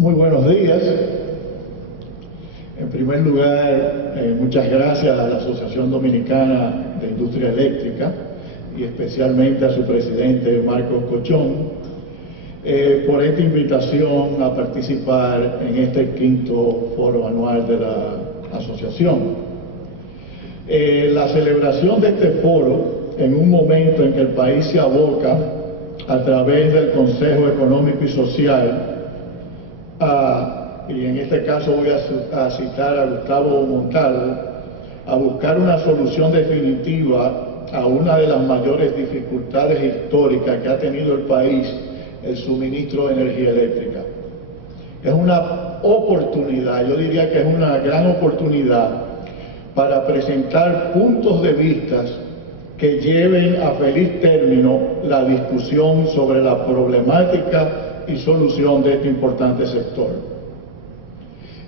Muy buenos días. En primer lugar, muchas gracias a la Asociación Dominicana de Industria Eléctrica y especialmente a su presidente Marcos Cochón por esta invitación a participar en este quinto foro anual de la asociación. La celebración de este foro en un momento en que el país se aboca a través del Consejo Económico y Social y en este caso voy a citar a Gustavo Montalvo, a buscar una solución definitiva a una de las mayores dificultades históricas que ha tenido el país, el suministro de energía eléctrica. Es una oportunidad, yo diría que es una gran oportunidad para presentar puntos de vista que lleven a feliz término la discusión sobre la problemática y solución de este importante sector.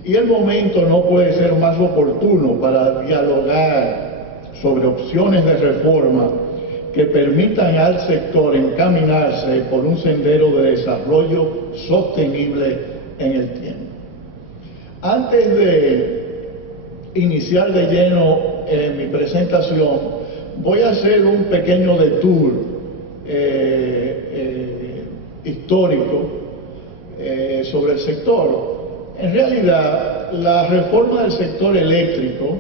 Y el momento no puede ser más oportuno para dialogar sobre opciones de reforma que permitan al sector encaminarse por un sendero de desarrollo sostenible en el tiempo. Antes de iniciar de lleno mi presentación, voy a hacer un pequeño detour histórico sobre el sector. En realidad, la reforma del sector eléctrico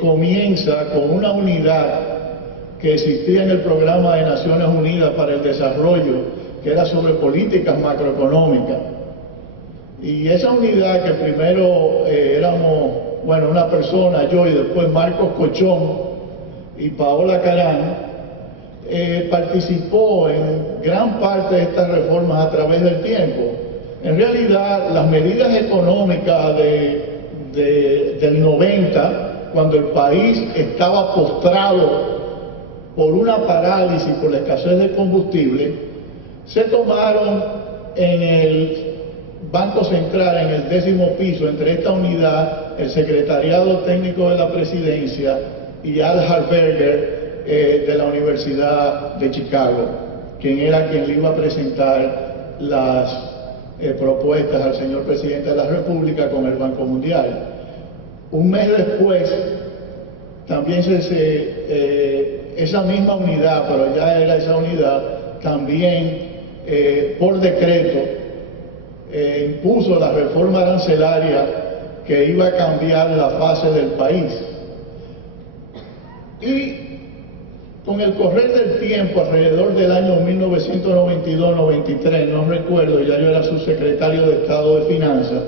comienza con una unidad que existía en el Programa de Naciones Unidas para el Desarrollo, que era sobre políticas macroeconómicas. Y esa unidad, que primero éramos, una persona, yo, y después Marcos Cochón y Paola Carán, participó en gran parte de estas reformas a través del tiempo. En realidad, las medidas económicas del 90, cuando el país estaba postrado por una parálisis por la escasez de combustible, se tomaron en el Banco Central, en el 10º piso, entre esta unidad, el Secretariado Técnico de la Presidencia y Al Harberger de la Universidad de Chicago, quien le iba a presentar las propuestas al señor presidente de la República con el Banco Mundial. Un mes después, también esa misma unidad, pero ya era esa unidad, también por decreto impuso la reforma arancelaria que iba a cambiar la fase del país. Y con el correr del tiempo, alrededor del año 1992-93, no recuerdo, ya yo era subsecretario de Estado de Finanzas,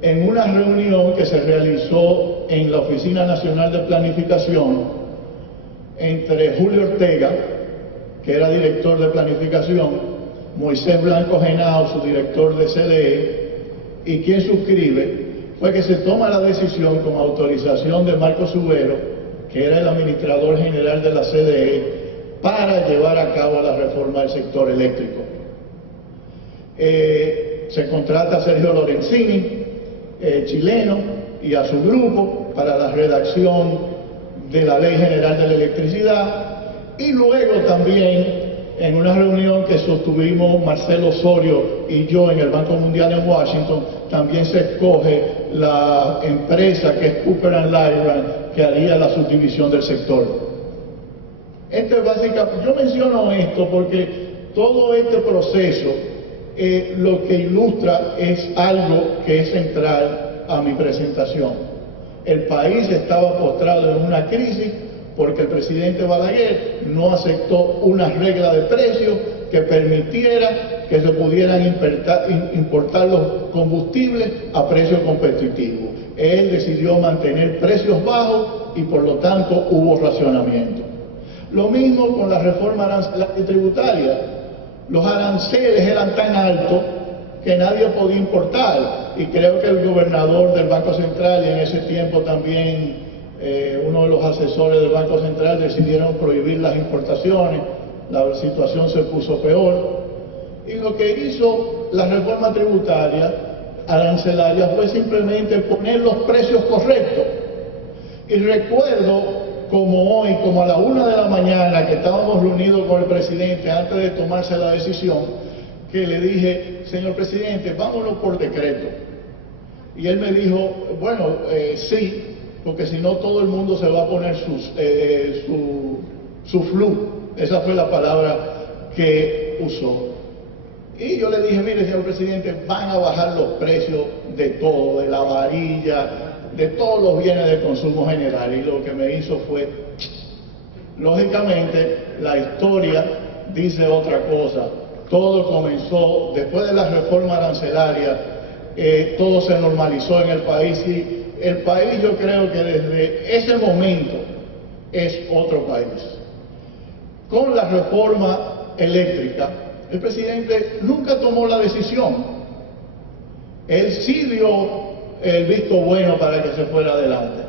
en una reunión que se realizó en la Oficina Nacional de Planificación entre Julio Ortega, que era director de Planificación, Moisés Blanco Genao, su director de CDE, y quien suscribe, fue que se toma la decisión con autorización de Marcos Subero, que era el administrador general de la CDE, para llevar a cabo la reforma del sector eléctrico. Se contrata a Sergio Lorenzini, chileno, y a su grupo para la redacción de la Ley General de la Electricidad, y luego también en una reunión que sostuvimos Marcelo Osorio y yo en el Banco Mundial en Washington, también se escoge la empresa que es Cooper & Lybrand, que haría la subdivisión del sector. Yo menciono esto porque todo este proceso lo que ilustra es algo que es central a mi presentación. El país estaba postrado en una crisis porque el presidente Balaguer no aceptó una regla de precios que permitiera que se pudieran importar los combustibles a precios competitivos. Él decidió mantener precios bajos y por lo tanto hubo racionamiento. Lo mismo con la reforma arancelaria y tributaria. Los aranceles eran tan altos que nadie podía importar, y creo que el gobernador del Banco Central y en ese tiempo también uno de los asesores del Banco Central decidieron prohibir las importaciones. La situación se puso peor, y lo que hizo la reforma tributaria arancelaria fue simplemente poner los precios correctos. Y recuerdo como hoy, como a la 1 de la mañana, que estábamos reunidos con el presidente antes de tomarse la decisión, que le dije, señor presidente, vámonos por decreto. Y él me dijo, bueno, sí, porque si no todo el mundo se va a poner su flu. Esa fue la palabra que usó. Y yo le dije, mire, señor presidente, van a bajar los precios de todo, de la varilla, de todos los bienes de consumo general. Y lo que me hizo fue, lógicamente, la historia dice otra cosa. Todo comenzó, después de la reforma arancelaria, todo se normalizó en el país y el país, yo creo que desde ese momento es otro país. Con la reforma eléctrica, el presidente nunca tomó la decisión. Él sí dio el visto bueno para que se fuera adelante,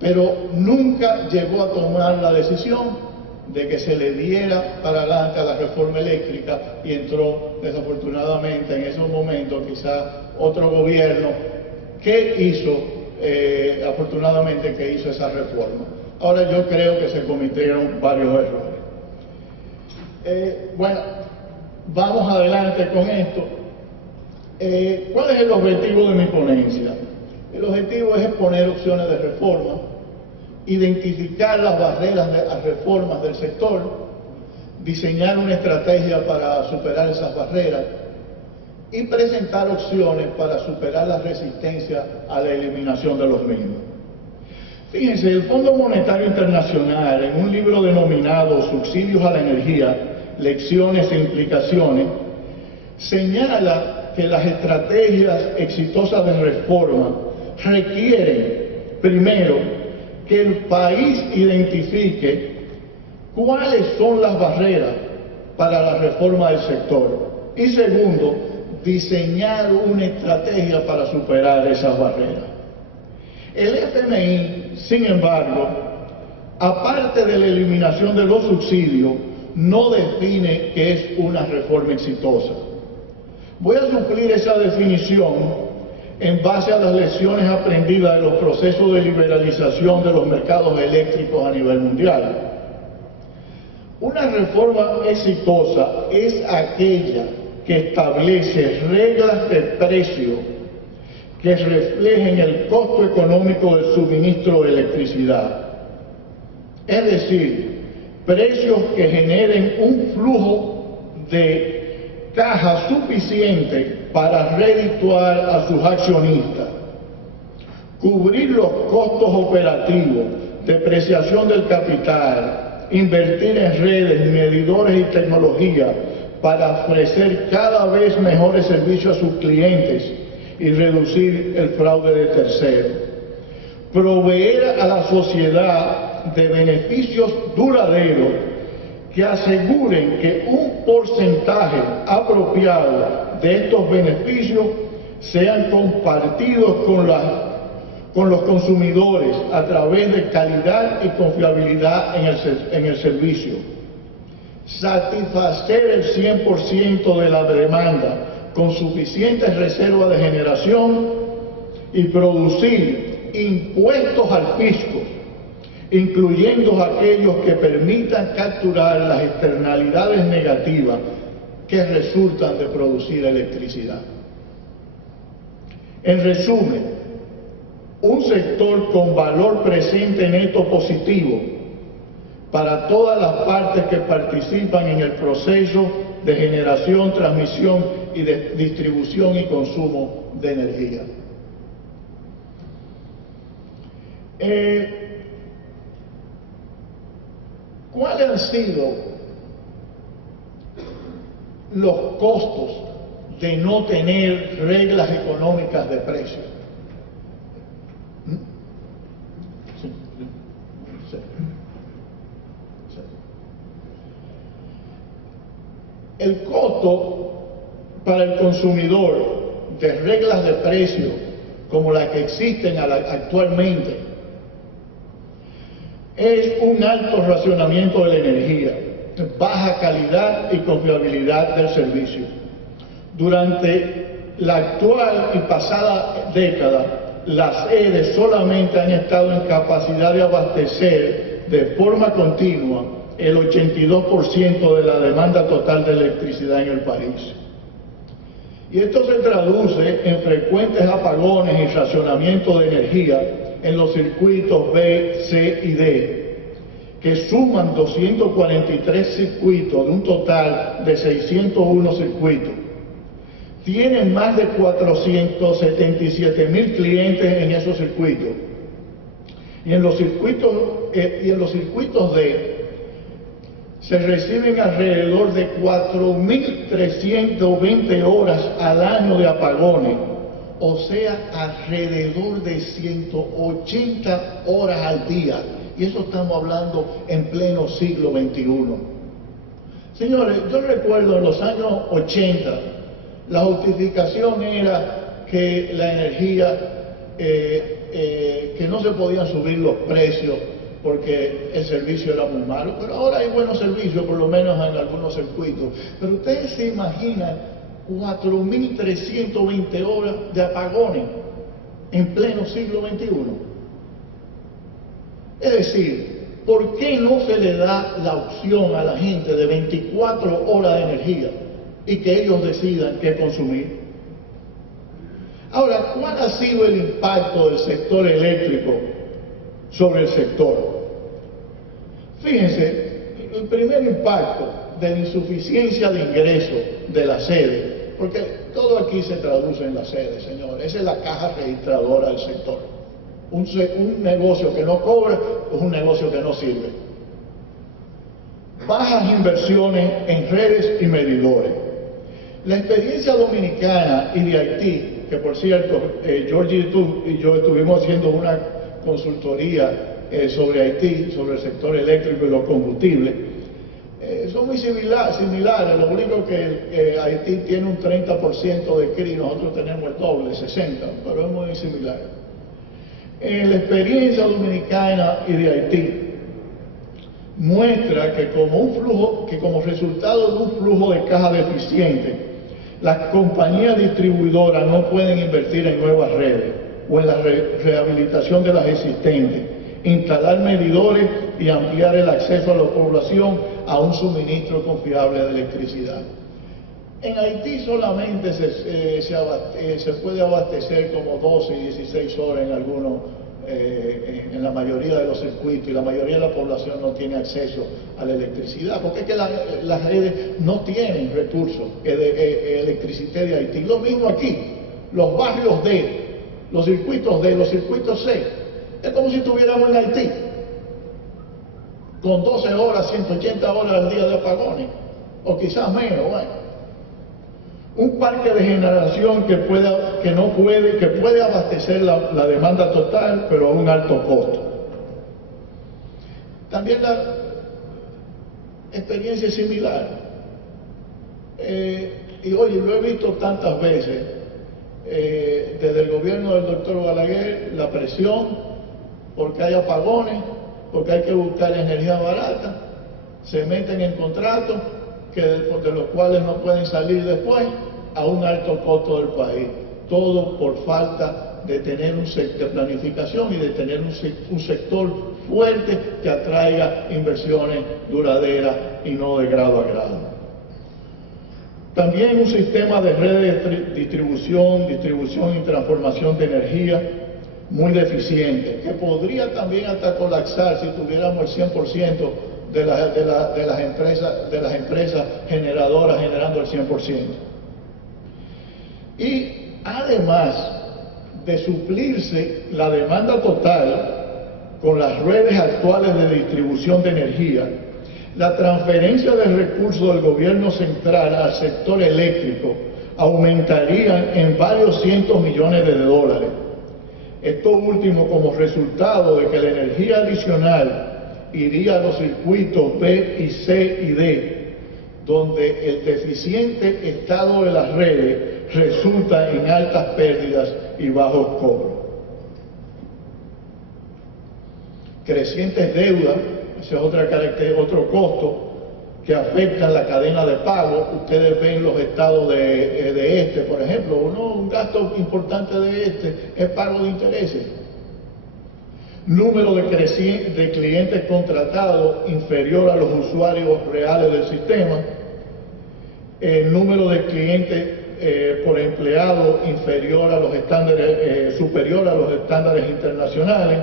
pero nunca llegó a tomar la decisión de que se le diera para adelante a la reforma eléctrica, y entró desafortunadamente en esos momentos quizá otro gobierno que hizo, afortunadamente, que hizo esa reforma. Ahora yo creo que se cometieron varios errores. Bueno, vamos adelante con esto. ¿Cuál es el objetivo de mi ponencia? El objetivo es exponer opciones de reforma, identificar las barreras a reformas del sector, diseñar una estrategia para superar esas barreras y presentar opciones para superar la resistencia a la eliminación de los mismos. Fíjense, el Fondo Monetario Internacional, en un libro denominado Subsidios a la Energía, Lecciones e Implicaciones, señala que las estrategias exitosas de reforma requieren, primero, que el país identifique cuáles son las barreras para la reforma del sector y, segundo, diseñar una estrategia para superar esas barreras. El FMI, sin embargo, aparte de la eliminación de los subsidios, no define qué es una reforma exitosa. Voy a suplir esa definición en base a las lecciones aprendidas de los procesos de liberalización de los mercados eléctricos a nivel mundial. Una reforma exitosa es aquella que establece reglas de precio que reflejen el costo económico del suministro de electricidad. Es decir, precios que generen un flujo de caja suficiente para redituar a sus accionistas, cubrir los costos operativos, depreciación del capital, invertir en redes, medidores y tecnología para ofrecer cada vez mejores servicios a sus clientes y reducir el fraude de terceros, proveer a la sociedad de beneficios duraderos que aseguren que un porcentaje apropiado de estos beneficios sean compartidos con los consumidores a través de calidad y confiabilidad en el servicio. Satisfacer el 100% de la demanda con suficientes reservas de generación y producir impuestos al fisco, incluyendo aquellos que permitan capturar las externalidades negativas que resultan de producir electricidad. En resumen, un sector con valor presente neto positivo para todas las partes que participan en el proceso de generación, transmisión y de distribución y consumo de energía. ¿Cuáles han sido los costos de no tener reglas económicas de precio? Sí. Sí. Sí. El costo para el consumidor de reglas de precio como las que existen actualmente es un alto racionamiento de la energía, baja calidad y confiabilidad del servicio. Durante la actual y pasada década, las EDES solamente han estado en capacidad de abastecer de forma continua el 82% de la demanda total de electricidad en el país. Y esto se traduce en frecuentes apagones y racionamiento de energía en los circuitos B, C y D, que suman 243 circuitos de un total de 601 circuitos. Tienen más de 477.000 clientes en esos circuitos. Y en los circuitos D se reciben alrededor de 4.320 horas al año de apagones, o sea, alrededor de 180 horas al día. Y eso estamos hablando en pleno siglo XXI. Señores, yo recuerdo en los años 80, la justificación era que la energía, que no se podían subir los precios porque el servicio era muy malo, pero ahora hay buenos servicios, por lo menos en algunos circuitos. Pero ustedes se imaginan 4.320 horas de apagones en pleno siglo XXI. Es decir, ¿por qué no se le da la opción a la gente de 24 horas de energía y que ellos decidan qué consumir? Ahora, ¿cuál ha sido el impacto del sector eléctrico sobre el sector? Fíjense, el primer impacto de la insuficiencia de ingresos de la sede, porque todo aquí se traduce en la sede, señores, esa es la caja registradora del sector. Un negocio que no cobra es un negocio que no sirve. Bajas inversiones en redes y medidores. La experiencia dominicana y de Haití, que por cierto, Georgie y yo estuvimos haciendo una consultoría sobre Haití, sobre el sector eléctrico y los combustibles, son muy similares. Lo único que Haití tiene un 30% de CRI, nosotros tenemos el doble, 60%, pero es muy similar. La experiencia dominicana y de Haití muestra que como resultado de un flujo de caja deficiente, las compañías distribuidoras no pueden invertir en nuevas redes o en la rehabilitación de las existentes, instalar medidores y ampliar el acceso a la población a un suministro confiable de electricidad. En Haití solamente se puede abastecer como 12 y 16 horas en la mayoría de los circuitos, y la mayoría de la población no tiene acceso a la electricidad, porque es que las redes no tienen recursos de electricidad de Haití. Lo mismo aquí, los barrios D, los circuitos D, los circuitos C, es como si estuviéramos en Haití, con 12 horas, 180 horas al día de apagones, o quizás menos, bueno. Un parque de generación que puede abastecer la demanda total, pero a un alto costo. También la experiencia es similar. Y oye, lo he visto tantas veces, desde el gobierno del doctor Balaguer, la presión, porque hay apagones, porque hay que buscar energía barata, se meten en contratos de los cuales no pueden salir después, a un alto costo del país. Todo por falta de tener de planificación y de tener un sector fuerte que atraiga inversiones duraderas y no de grado a grado. También un sistema de redes de distribución y transformación de energía muy deficiente, que podría también hasta colapsar si tuviéramos el 100% de las empresas generadoras generando el 100%. Y además de suplirse la demanda total con las redes actuales de distribución de energía, la transferencia de recursos del gobierno central al sector eléctrico aumentaría en varios cientos millones de dólares. Esto último como resultado de que la energía adicional iría a los circuitos B y C y D, donde el deficiente estado de las redes resulta en altas pérdidas y bajos cobros. Crecientes deudas, ese es otro costo que afecta la cadena de pago. Ustedes ven los estados de este, por ejemplo, un gasto importante de este es pago de intereses. Número de clientes contratados inferior a los usuarios reales del sistema. El número de clientes por empleado inferior a los estándares, superior a los estándares internacionales,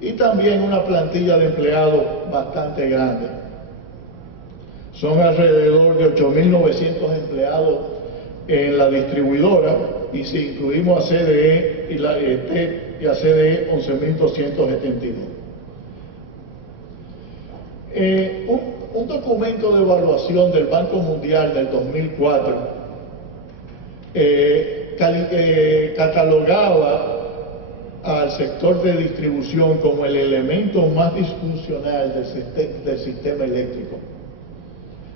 y también una plantilla de empleados bastante grande. Son alrededor de 8.900 empleados en la distribuidora, y si incluimos a CDE y la TEP y a CDE, 11.272. Un documento de evaluación del Banco Mundial del 2004 catalogaba al sector de distribución como el elemento más disfuncional del sistema eléctrico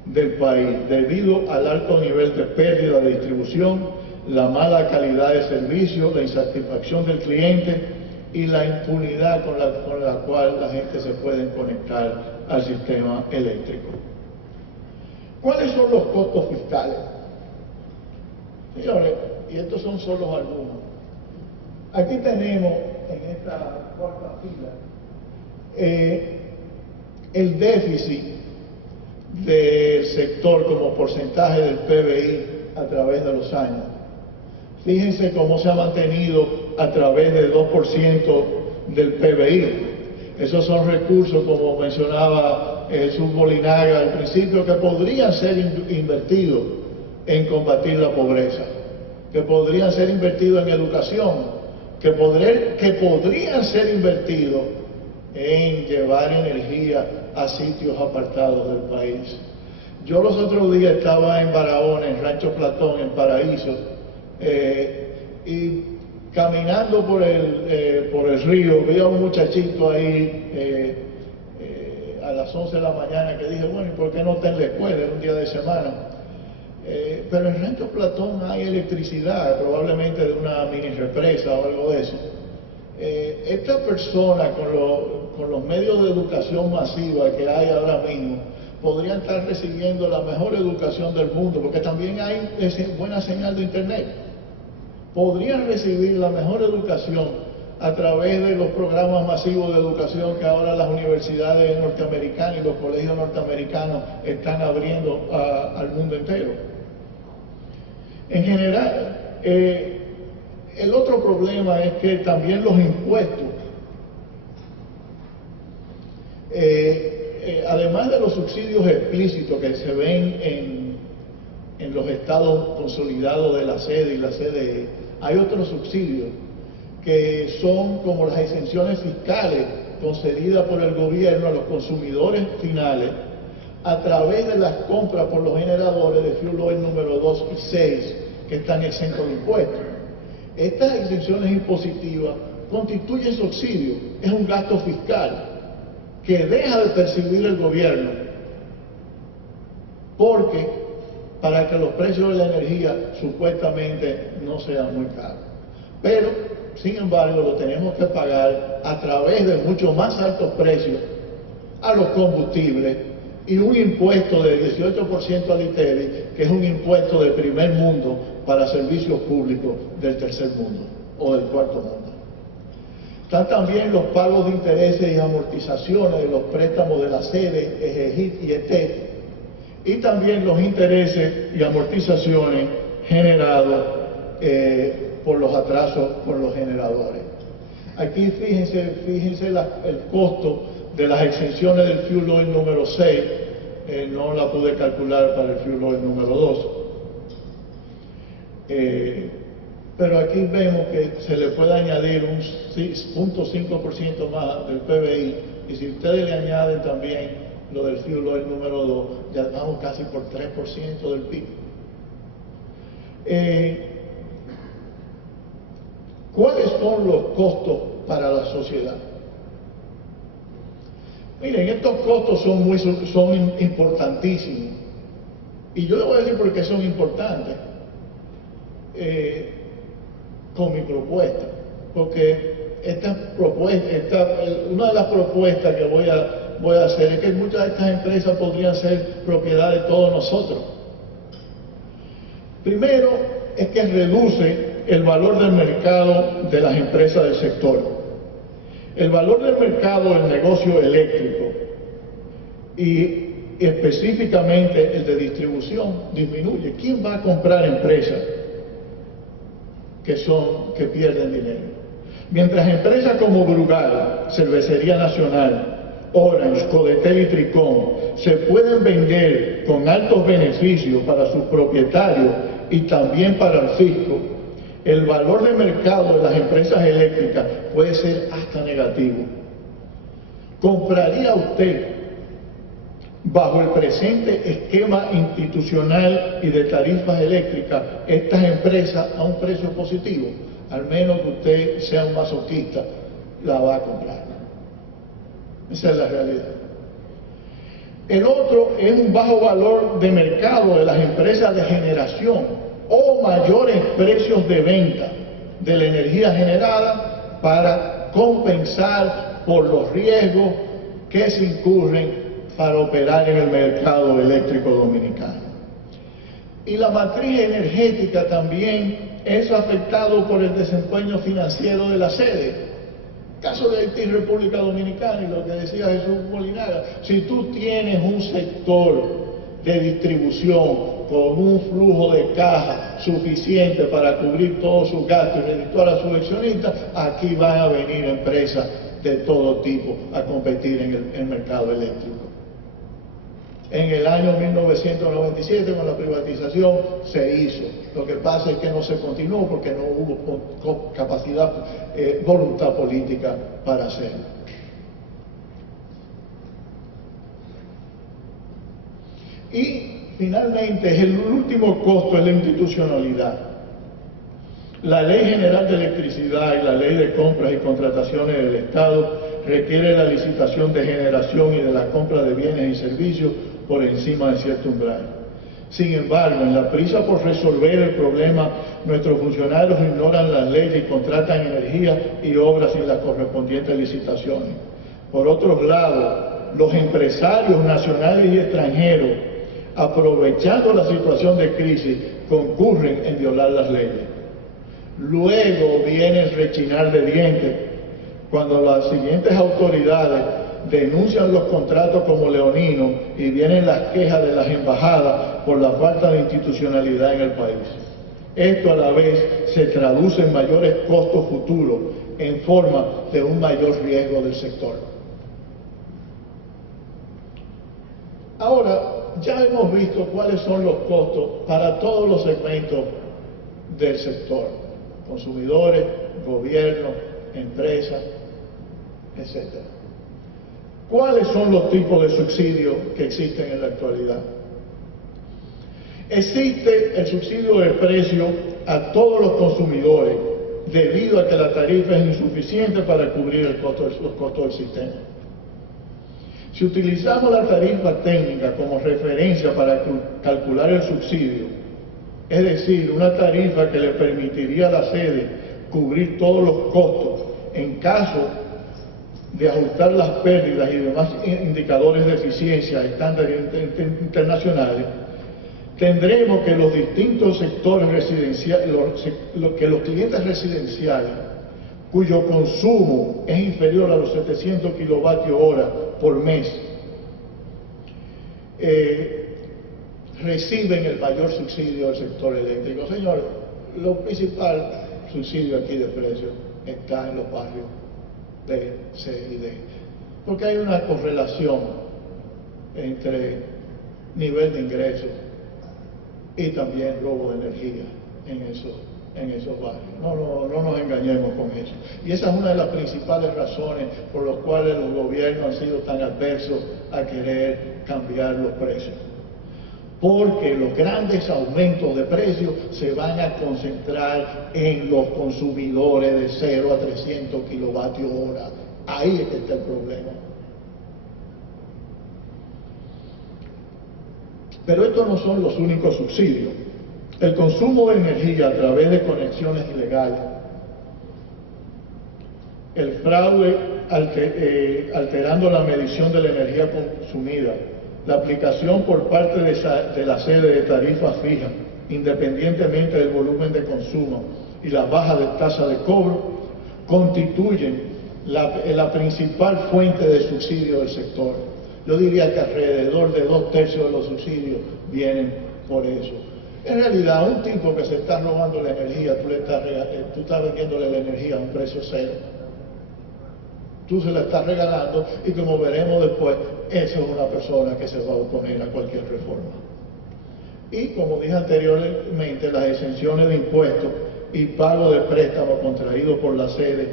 del país, debido al alto nivel de pérdida de distribución, la mala calidad de servicio, la insatisfacción del cliente y la impunidad con la cual la gente se puede conectar al sistema eléctrico. ¿Cuáles son los costos fiscales? Señores, y estos son solo algunos. Aquí tenemos, en esta cuarta fila, el déficit del sector como porcentaje del PBI a través de los años. Fíjense cómo se ha mantenido a través del 2% del PBI. Esos son recursos, como mencionaba Jesús Bolinaga al principio, que podrían ser invertidos en combatir la pobreza, que podrían ser invertidos en educación, que podrían ser invertidos en llevar energía a sitios apartados del país. Yo los otros días estaba en Barahona, en Rancho Platón, en Paraíso, y caminando por el río, vi a un muchachito ahí a las 11 de la mañana, que dije, bueno, ¿y por qué no está en la escuela? Era un día de semana. Pero en Rancho Platón hay electricidad, probablemente de una mini represa o algo de eso. Esta persona, con los medios de educación masiva que hay ahora mismo, podrían estar recibiendo la mejor educación del mundo, porque también hay buena señal de internet. Podrían recibir la mejor educación a través de los programas masivos de educación que ahora las universidades norteamericanas y los colegios norteamericanos están abriendo al mundo entero. En general, el otro problema es que también los impuestos, además de los subsidios explícitos que se ven en los estados consolidados de la sede y la CDE, hay otros subsidios que son como las exenciones fiscales concedidas por el gobierno a los consumidores finales a través de las compras por los generadores de fuel oil número 2 y 6 que están exentos de impuestos. Estas exenciones impositivas constituyen subsidio, es un gasto fiscal que deja de percibir el gobierno, porque para que los precios de la energía supuestamente no sean muy caros. Pero, sin embargo, lo tenemos que pagar a través de mucho más altos precios a los combustibles y un impuesto del 18% al ITEVI, que es un impuesto de primer mundo para servicios públicos del tercer mundo o del cuarto mundo. Están también los pagos de intereses y amortizaciones de los préstamos de la sede, EGEGIT y ETEP, y también los intereses y amortizaciones generados por los atrasos por los generadores. Aquí fíjense el costo de las exenciones del fuel oil número 6, no la pude calcular para el fuel oil número 2. Pero aquí vemos que se le puede añadir un 0.5% más del PBI, y si ustedes le añaden también lo del fuel oil número 2, ya estamos casi por 3% del PIB. ¿Cuáles son los costos para la sociedad? Miren, estos costos son importantísimos, y yo les voy a decir por qué son importantes con mi propuesta, porque una de las propuestas que voy a hacer es que muchas de estas empresas podrían ser propiedad de todos nosotros. Primero, es que reduce el valor del mercado de las empresas del sector. El valor del mercado del negocio eléctrico y específicamente el de distribución disminuye. ¿Quién va a comprar empresas que pierden dinero? Mientras empresas como Brugal, Cervecería Nacional, Orange, Codetel y Tricón se pueden vender con altos beneficios para sus propietarios y también para el fisco, el valor de mercado de las empresas eléctricas puede ser hasta negativo. ¿Compraría usted, bajo el presente esquema institucional y de tarifas eléctricas, estas empresas a un precio positivo? Al menos que usted sea un masoquista, la va a comprar. Esa es la realidad. El otro es un bajo valor de mercado de las empresas de generación o mayores precios de venta de la energía generada para compensar por los riesgos que se incurren para operar en el mercado eléctrico dominicano. Y la matriz energética también es afectado por el desempeño financiero de la sede. Caso de Haití y República Dominicana, y lo que decía Jesús Molinaga, si tú tienes un sector de distribución con un flujo de caja suficiente para cubrir todos sus gastos y redituar a sus accionistas, aquí van a venir empresas de todo tipo a competir en el mercado eléctrico. En el año 1997, con la privatización, se hizo. Lo que pasa es que no se continuó porque no hubo capacidad, voluntad política para hacerlo. Y finalmente, el último costo es la institucionalidad. La Ley General de Electricidad y la Ley de Compras y Contrataciones del Estado requiere la licitación de generación y de la compra de bienes y servicios por encima de cierto umbral. Sin embargo, en la prisa por resolver el problema, nuestros funcionarios ignoran las leyes y contratan energía y obras sin las correspondientes licitaciones. Por otro lado, los empresarios nacionales y extranjeros, aprovechando la situación de crisis, concurren en violar las leyes. Luego viene el rechinar de dientes cuando las siguientes autoridades denuncian los contratos como leoninos y vienen las quejas de las embajadas por la falta de institucionalidad en el país. Esto a la vez se traduce en mayores costos futuros en forma de un mayor riesgo del sector. Ahora, ya hemos visto cuáles son los costos para todos los segmentos del sector: consumidores, gobierno, empresas, etc. ¿Cuáles son los tipos de subsidios que existen en la actualidad? Existe el subsidio de precio a todos los consumidores debido a que la tarifa es insuficiente para cubrir los costos del sistema. Si utilizamos la tarifa técnica como referencia para calcular el subsidio, es decir, una tarifa que le permitiría a la sede cubrir todos los costos en caso de ajustar las pérdidas y demás indicadores de eficiencia a estándares internacionales, tendremos que los distintos sectores residenciales, que los clientes residenciales cuyo consumo es inferior a los 700 kilovatios hora por mes, reciben el mayor subsidio del sector eléctrico. Señor, lo principal subsidio aquí de precio está en los barrios B, C y D, porque hay una correlación entre nivel de ingresos y también robo de energía en esos barrios. No nos engañemos con eso. Y esa es una de las principales razones por las cuales los gobiernos han sido tan adversos a querer cambiar los precios. Porque los grandes aumentos de precios se van a concentrar en los consumidores de 0 a 300 kilovatios hora. Ahí es que está el problema. Pero estos no son los únicos subsidios. El consumo de energía a través de conexiones ilegales, el fraude alterando la medición de la energía consumida, la aplicación por parte de la sede de tarifas fijas, independientemente del volumen de consumo, y la baja de tasa de cobro, constituyen la principal fuente de subsidio del sector. Yo diría que alrededor de 2/3 de los subsidios vienen por eso. En realidad, un tipo que se está robando la energía, tú estás vendiéndole la energía a un precio cero. Tú se la estás regalando y como veremos después, esa es una persona que se va a oponer a cualquier reforma. Y como dije anteriormente, las exenciones de impuestos y pago de préstamos contraídos por la sede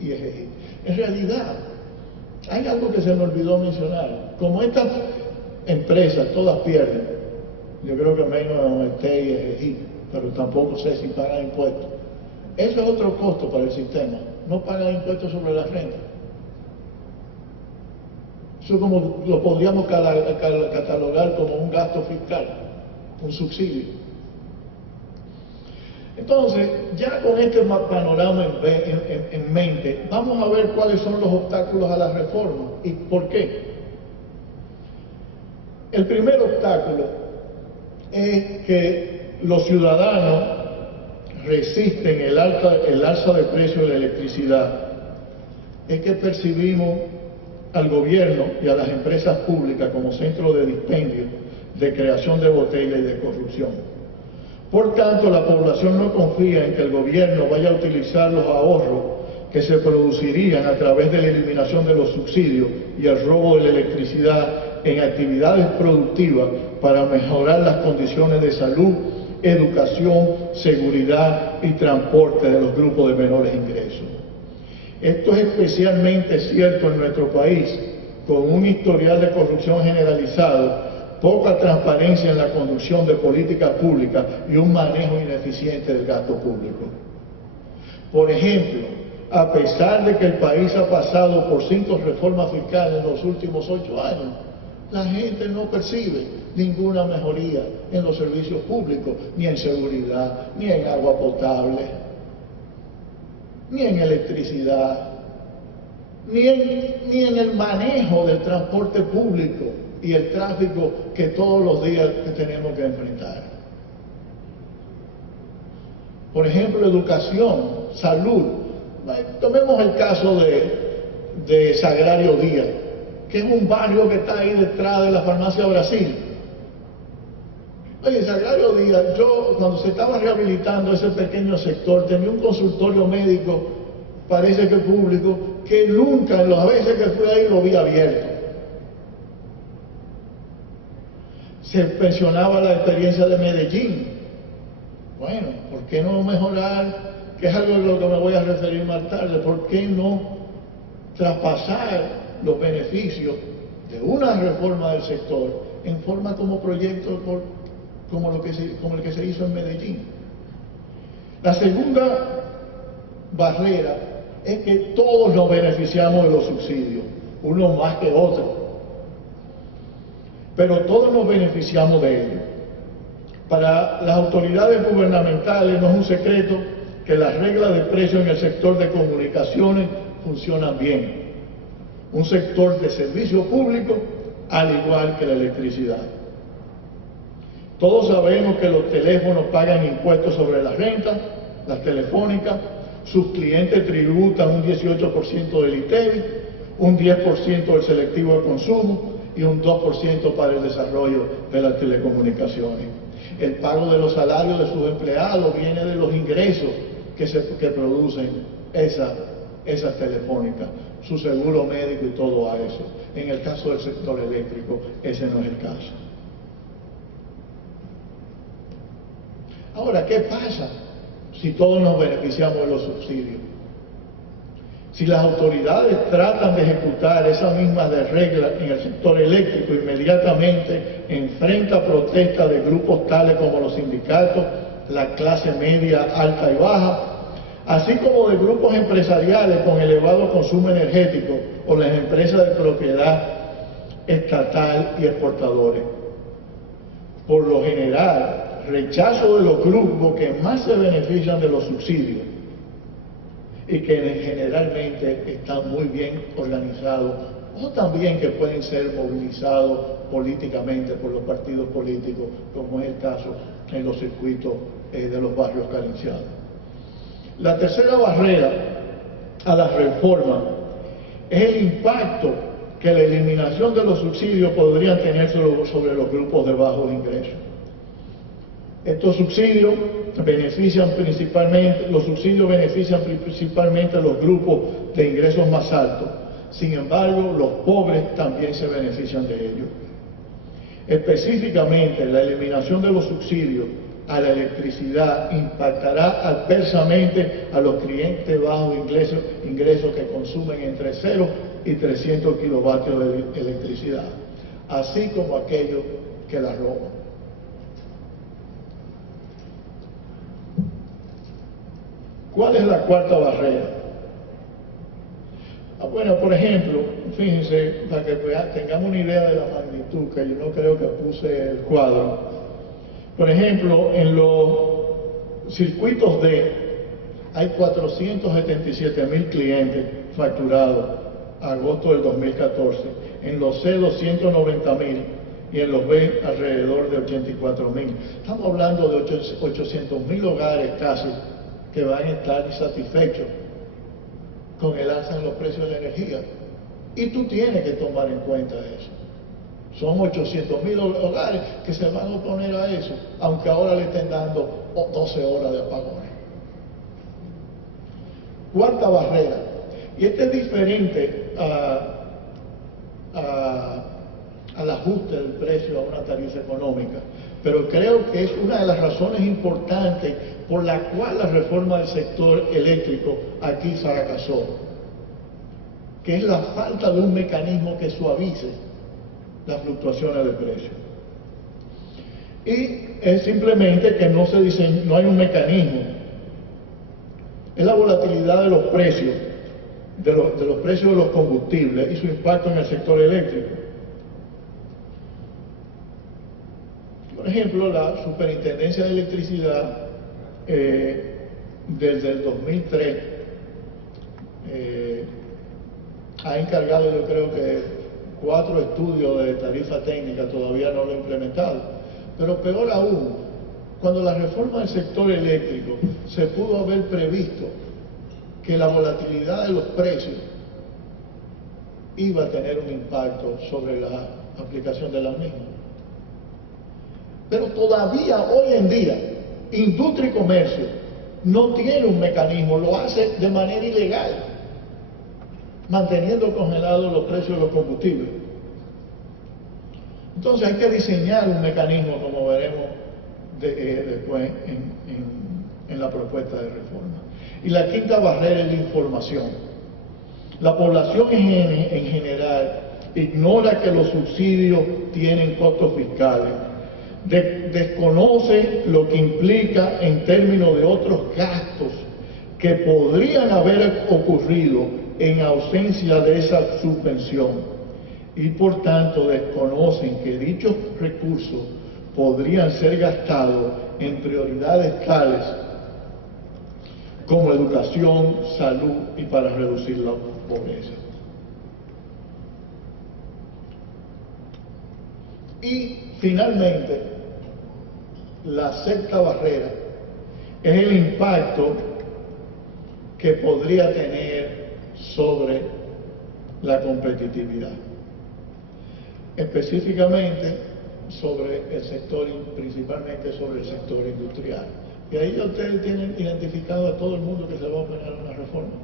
y EGI. En realidad, hay algo que se me olvidó mencionar. Como estas empresas todas pierden, yo creo que menos ETE y EGI, pero tampoco sé si pagan impuestos. Eso es otro costo para el sistema. No pagan impuestos sobre la renta. Eso como lo podríamos catalogar como un gasto fiscal, un subsidio. Entonces, ya con este panorama en mente, vamos a ver cuáles son los obstáculos a la reforma y por qué. El primer obstáculo es que los ciudadanos resisten el alza de precio de la electricidad. Es que percibimos al gobierno y a las empresas públicas como centro de dispendio, de creación de botellas y de corrupción. Por tanto, la población no confía en que el gobierno vaya a utilizar los ahorros que se producirían a través de la eliminación de los subsidios y el robo de la electricidad en actividades productivas para mejorar las condiciones de salud, educación, seguridad y transporte de los grupos de menores ingresos. Esto es especialmente cierto en nuestro país, con un historial de corrupción generalizado, poca transparencia en la conducción de políticas públicas y un manejo ineficiente del gasto público. Por ejemplo, a pesar de que el país ha pasado por 5 reformas fiscales en los últimos 8 años, la gente no percibe ninguna mejoría en los servicios públicos, ni en seguridad, ni en agua potable, ni en electricidad, ni en el manejo del transporte público y el tráfico que todos los días tenemos que enfrentar. Por ejemplo, educación, salud. Tomemos el caso de Sagrario Díaz, que es un barrio que está ahí detrás de la farmacia Brasil. Oye, Sagrario Díaz, yo cuando se estaba rehabilitando ese pequeño sector, tenía un consultorio médico, parece que público, que nunca, en las veces que fui ahí, lo vi abierto. Se pensionaba la experiencia de Medellín. Bueno, ¿por qué no mejorar? Que es algo de lo que me voy a referir más tarde. ¿Por qué no traspasar los beneficios de una reforma del sector en forma como proyecto como el que se hizo en Medellín? La segunda barrera es que todos nos beneficiamos de los subsidios, unos más que otros, pero todos nos beneficiamos de ellos. Para las autoridades gubernamentales no es un secreto que las reglas de precio en el sector de comunicaciones funcionan bien. Un sector de servicio público al igual que la electricidad. Todos sabemos que los teléfonos pagan impuestos sobre la renta, las telefónicas, sus clientes tributan un 18% del ITEVI, un 10% del selectivo de consumo y un 2% para el desarrollo de las telecomunicaciones. El pago de los salarios de sus empleados viene de los ingresos que producen esas telefónicas, su seguro médico y todo a eso. En el caso del sector eléctrico, ese no es el caso. Ahora, ¿qué pasa si todos nos beneficiamos de los subsidios? Si las autoridades tratan de ejecutar esas mismas reglas en el sector eléctrico, inmediatamente enfrenta protestas de grupos tales como los sindicatos, la clase media, alta y baja, así como de grupos empresariales con elevado consumo energético o las empresas de propiedad estatal y exportadores. Por lo general, rechazo de los grupos que más se benefician de los subsidios y que generalmente están muy bien organizados o también que pueden ser movilizados políticamente por los partidos políticos, como es el caso en los circuitos de los barrios carenciados. La tercera barrera a la reforma es el impacto que la eliminación de los subsidios podría tener sobre los grupos de bajos ingresos. Estos subsidios benefician principalmente a los grupos de ingresos más altos. Sin embargo, los pobres también se benefician de ello. Específicamente, la eliminación de los subsidios a la electricidad impactará adversamente a los clientes de bajos ingresos que consumen entre 0 y 300 kilovatios de electricidad, así como aquellos que la roban. ¿Cuál es la cuarta barrera? Bueno, por ejemplo, fíjense, para que tengamos una idea de la magnitud, que yo no creo que puse el cuadro. Por ejemplo, en los circuitos D hay 477,000 clientes facturados a agosto del 2014, en los C 290,000 y en los B alrededor de 84,000. Estamos hablando de 800,000 hogares casi que van a estar insatisfechos con el alza en los precios de la energía. Y tú tienes que tomar en cuenta eso. Son 800,000 hogares que se van a oponer a eso, aunque ahora le estén dando 12 horas de apagones. Cuarta barrera, y este es diferente al ajuste del precio a una tarifa económica, pero creo que es una de las razones importantes por la cual la reforma del sector eléctrico aquí fracasó, que es la falta de un mecanismo que suavice las fluctuaciones de precio. Y es simplemente que no hay un mecanismo. Es la volatilidad de los precios, de los precios de los combustibles y su impacto en el sector eléctrico. Por ejemplo, la Superintendencia de Electricidad desde el 2003 ha encargado, yo creo que 4 estudios de tarifa técnica, todavía no lo ha implementado. Pero peor aún, cuando la reforma del sector eléctrico se pudo haber previsto que la volatilidad de los precios iba a tener un impacto sobre la aplicación de la misma. Pero todavía hoy en día, industria y comercio no tiene un mecanismo, lo hace de manera ilegal, manteniendo congelados los precios de los combustibles. Entonces hay que diseñar un mecanismo, como veremos después en la propuesta de reforma. Y la quinta barrera es la información. La población en general ignora que los subsidios tienen costos fiscales, desconoce lo que implica en términos de otros gastos que podrían haber ocurrido en ausencia de esa subvención, y por tanto desconocen que dichos recursos podrían ser gastados en prioridades tales como educación, salud y para reducir la pobreza. Y finalmente, la sexta barrera es el impacto que podría tener sobre la competitividad, específicamente sobre el sector, principalmente sobre el sector industrial. Y ahí ya ustedes tienen identificado a todo el mundo que se va a oponer a una reforma.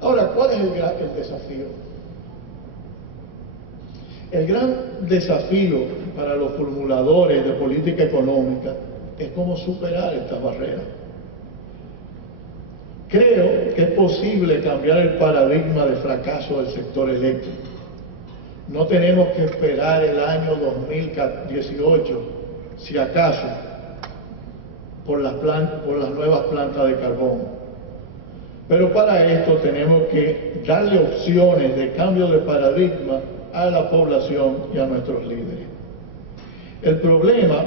Ahora, ¿cuál es el desafío? El gran desafío para los formuladores de política económica es cómo superar estas barreras. Creo que es posible cambiar el paradigma de fracaso del sector eléctrico. No tenemos que esperar el año 2018, si acaso, por las nuevas plantas de carbón. Pero para esto tenemos que darle opciones de cambio de paradigma a la población y a nuestros líderes. El problema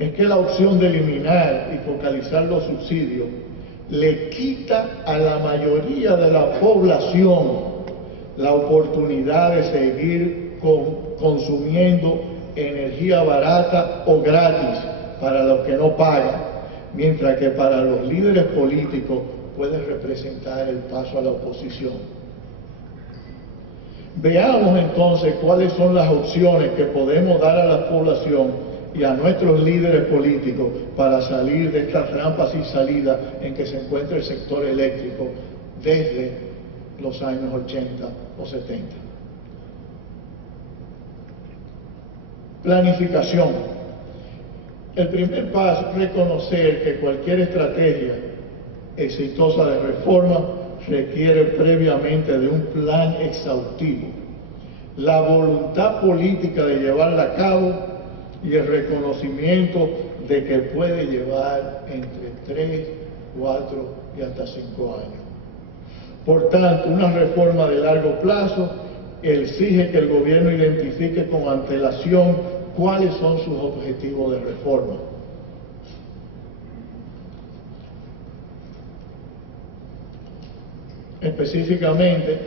es que la opción de eliminar y focalizar los subsidios le quita a la mayoría de la población la oportunidad de seguir consumiendo energía barata o gratis para los que no pagan, mientras que para los líderes políticos puede representar el paso a la oposición. Veamos entonces cuáles son las opciones que podemos dar a la población y a nuestros líderes políticos para salir de estas rampas sin salida en que se encuentra el sector eléctrico desde los años 80 o 70. Planificación. El primer paso es reconocer que cualquier estrategia exitosa de reforma requiere previamente de un plan exhaustivo, la voluntad política de llevarla a cabo y el reconocimiento de que puede llevar entre 3, 4 y hasta 5 años. Por tanto, una reforma de largo plazo exige que el gobierno identifique con antelación cuáles son sus objetivos de reforma. Específicamente,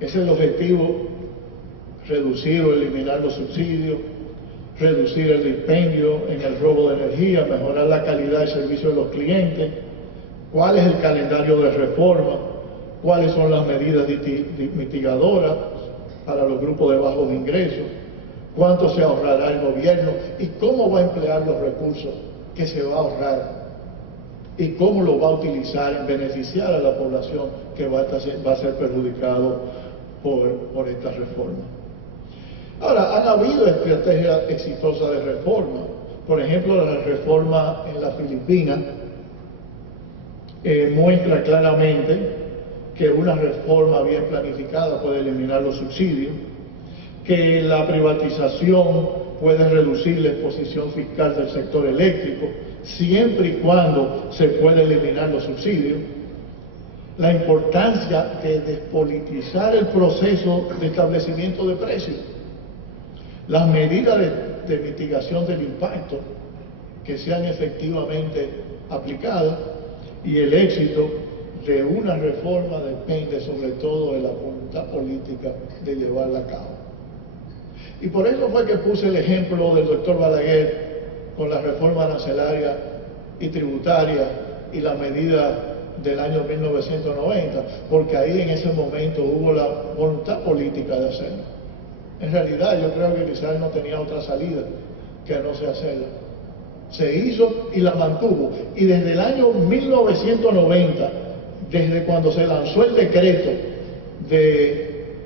es el objetivo reducir o eliminar los subsidios, reducir el dispendio en el robo de energía, mejorar la calidad de servicio de los clientes, cuál es el calendario de reforma, cuáles son las medidas mitigadoras para los grupos de bajos ingresos, cuánto se ahorrará el gobierno y cómo va a emplear los recursos que se va a ahorrar y cómo lo va a utilizar en beneficiar a la población que va a ser perjudicado por esta reforma. Ahora, han habido estrategias exitosas de reforma. Por ejemplo, la reforma en las Filipinas muestra claramente que una reforma bien planificada puede eliminar los subsidios, que la privatización puede reducir la exposición fiscal del sector eléctrico, siempre y cuando se pueda eliminar los subsidios, la importancia de despolitizar el proceso de establecimiento de precios, las medidas de mitigación del impacto que sean efectivamente aplicadas, y el éxito de una reforma depende sobre todo de la voluntad política de llevarla a cabo. Y por eso fue que puse el ejemplo del doctor Balaguer con la reforma arancelaria y tributaria y la medida del año 1990, porque ahí en ese momento hubo la voluntad política de hacerlo. En realidad yo creo que quizás no tenía otra salida que no se hacerla. Se hizo y la mantuvo. Y desde el año 1990, desde cuando se lanzó el decreto de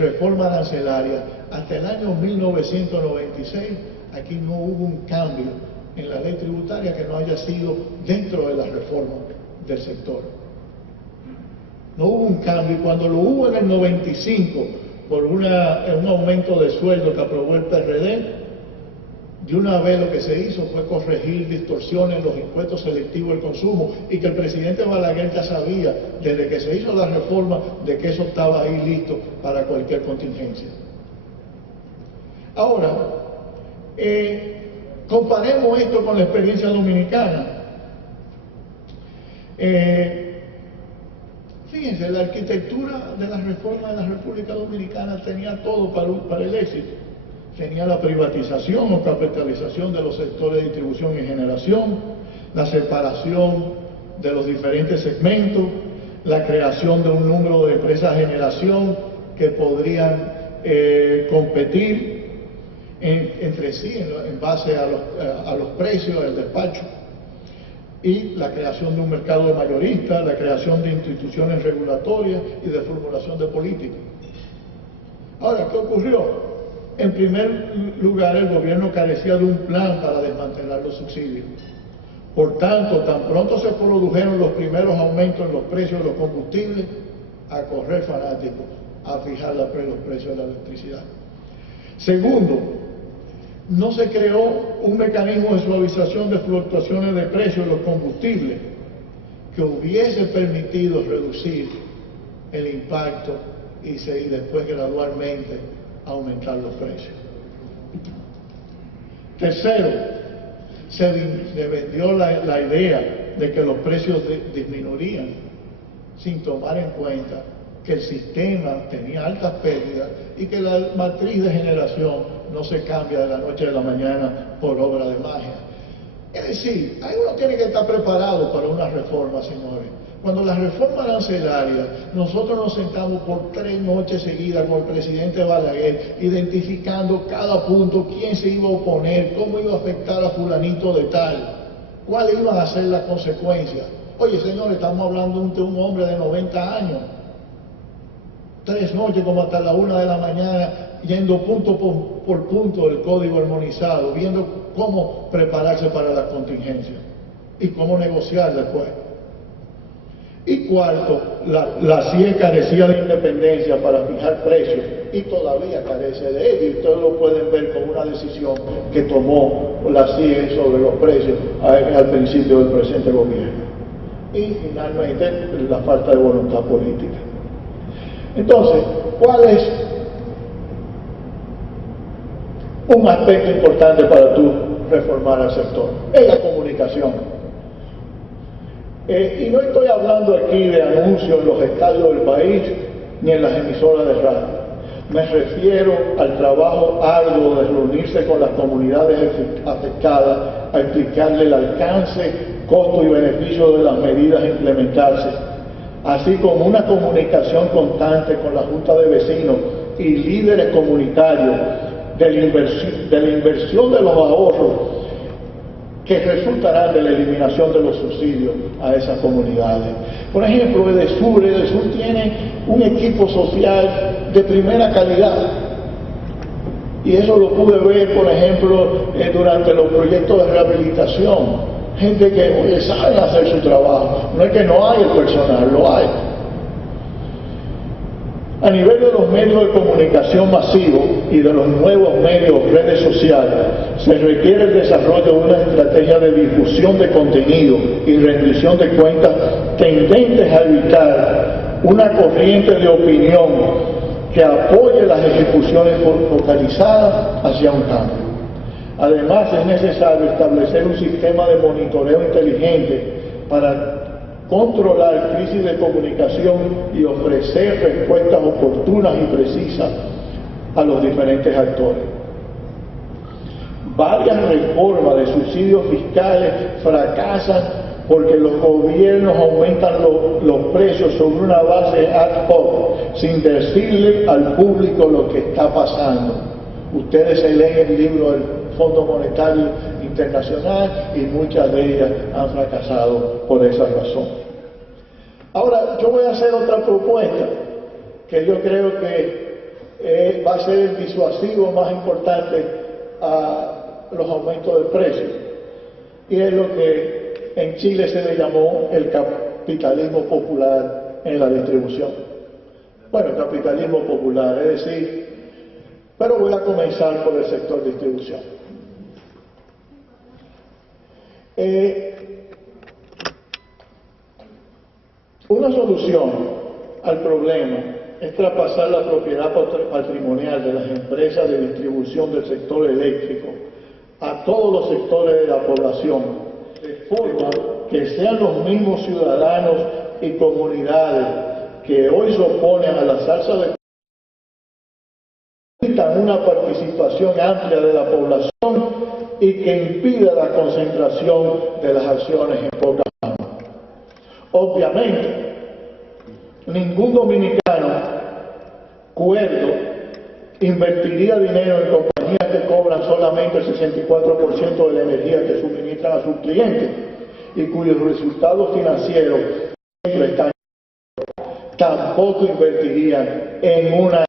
reforma arancelaria, hasta el año 1996, aquí no hubo un cambio en la ley tributaria que no haya sido dentro de la reforma del sector. No hubo un cambio, y cuando lo hubo en el 95, por un aumento de sueldo que aprobó el PRD, de una vez lo que se hizo fue corregir distorsiones en los impuestos selectivos del consumo, y que el presidente Balaguer ya sabía, desde que se hizo la reforma, de que eso estaba ahí listo para cualquier contingencia. Ahora, comparemos esto con la experiencia dominicana. Fíjense, la arquitectura de la reforma de la República Dominicana tenía todo para el éxito. Tenía la privatización o capitalización de los sectores de distribución y generación, la separación de los diferentes segmentos, la creación de un número de empresas de generación que podrían competir entre sí en base a los precios del despacho, y la creación de un mercado de mayoristas, la creación de instituciones regulatorias y de formulación de políticas. Ahora, ¿qué ocurrió? En primer lugar, el gobierno carecía de un plan para desmantelar los subsidios. Por tanto, tan pronto se produjeron los primeros aumentos en los precios de los combustibles, a correr fanáticos a fijar los precios de la electricidad. Segundo, no se creó un mecanismo de suavización de fluctuaciones de precios de los combustibles que hubiese permitido reducir el impacto y después gradualmente aumentar los precios. Tercero, se vendió la idea de que los precios disminuirían sin tomar en cuenta que el sistema tenía altas pérdidas y que la matriz de generación no se cambia de la noche a la mañana por obra de magia. Es decir, ahí uno tiene que estar preparado para una reforma, señores. Cuando la reforma arancelaria, nosotros nos sentamos por 3 noches seguidas con el presidente Balaguer, identificando cada punto, quién se iba a oponer, cómo iba a afectar a fulanito de tal, cuáles iban a ser las consecuencias. Oye, señores, estamos hablando de un hombre de 90 años. 3 noches como hasta la 1 de la mañana, yendo punto por punto del código armonizado, viendo cómo prepararse para la contingencia y cómo negociar después. Y cuarto, la CIE carecía de independencia para fijar precios y todavía carece de ello. Y ustedes lo pueden ver con una decisión que tomó la CIE sobre los precios al principio del presente gobierno. Y finalmente, la falta de voluntad política. Entonces, ¿cuál es un aspecto importante para tú reformar al sector? Es la comunicación. Y no estoy hablando aquí de anuncios en los estadios del país ni en las emisoras de radio. Me refiero al trabajo arduo de reunirse con las comunidades afectadas, a explicarle el alcance, costo y beneficio de las medidas a implementarse, así como una comunicación constante con la Junta de Vecinos y líderes comunitarios de la inversión de los ahorros que resultarán de la eliminación de los subsidios a esas comunidades. Por ejemplo, Edesur tiene un equipo social de primera calidad. Y eso lo pude ver, por ejemplo, durante los proyectos de rehabilitación. Gente que sabe hacer su trabajo. No es que no hay el personal, lo hay. A nivel de los medios de comunicación masivos y de los nuevos medios, redes sociales, se requiere el desarrollo de una estrategia de difusión de contenido y rendición de cuentas tendentes a evitar una corriente de opinión que apoye las ejecuciones focalizadas hacia un cambio. Además, es necesario establecer un sistema de monitoreo inteligente para controlar crisis de comunicación y ofrecer respuestas oportunas y precisas a los diferentes actores. Varias reformas de subsidios fiscales fracasan porque los gobiernos aumentan los precios sobre una base ad hoc, sin decirle al público lo que está pasando. Ustedes se leen el libro del Fondo Monetario Internacional y muchas de ellas han fracasado por esa razón. Ahora, yo voy a hacer otra propuesta que yo creo que va a ser el disuasivo más importante a los aumentos de precios, y es lo que en Chile se le llamó el capitalismo popular en la distribución. Bueno, capitalismo popular, es decir, pero voy a comenzar por el sector distribución. Una solución al problema es traspasar la propiedad patrimonial de las empresas de distribución del sector eléctrico a todos los sectores de la población, de forma que sean los mismos ciudadanos y comunidades que hoy se oponen a la salsa de una participación amplia de la población y que impida la concentración de las acciones en pocas manos. Obviamente, ningún dominicano cuerdo invertiría dinero en compañías que cobran solamente el 64% de la energía que suministran a sus clientes y cuyos resultados financieros siempre están. Tampoco invertirían en una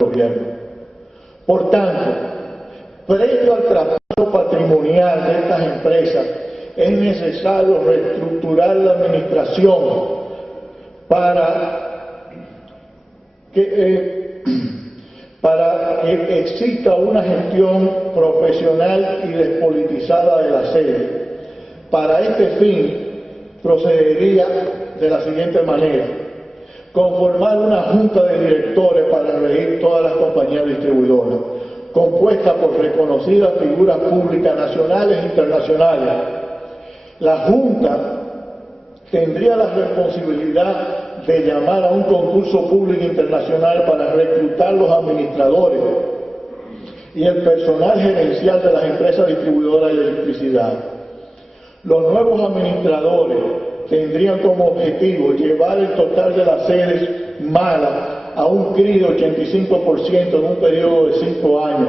gobierno. Por tanto, previo al traspaso patrimonial de estas empresas, es necesario reestructurar la administración para que exista una gestión profesional y despolitizada de la sede. Para este fin, procedería de la siguiente manera: conformar una junta de directores para regir todas las compañías distribuidoras, compuesta por reconocidas figuras públicas nacionales e internacionales. La junta tendría la responsabilidad de llamar a un concurso público internacional para reclutar los administradores y el personal gerencial de las empresas distribuidoras de electricidad. Los nuevos administradores tendrían como objetivo llevar el total de las sedes malas a un CRI de 85% en un periodo de 5 años,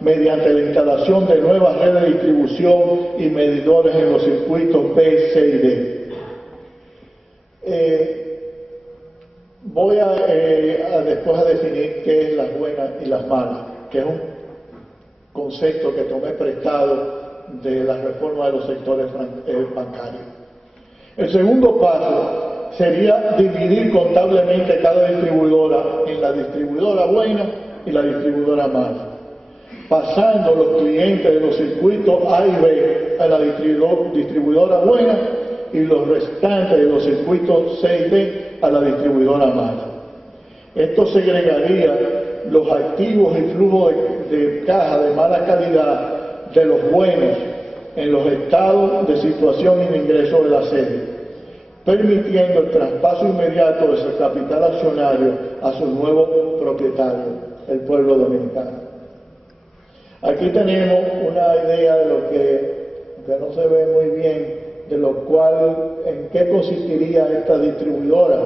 mediante la instalación de nuevas redes de distribución y medidores en los circuitos B, C y D. Voy después a definir qué es las buenas y las malas, que es un concepto que tomé prestado de la reforma de los sectores bancarios. El segundo paso sería dividir contablemente cada distribuidora en la distribuidora buena y la distribuidora mala, pasando los clientes de los circuitos A y B a la distribuidora buena y los restantes de los circuitos C y D a la distribuidora mala. Esto segregaría los activos y flujos de caja de mala calidad de los buenos en los estados de situación y de ingreso de la sede, permitiendo el traspaso inmediato de su capital accionario a su nuevo propietario, el pueblo dominicano. Aquí tenemos una idea de lo que no se ve muy bien, de lo cual, en qué consistiría esta distribuidora,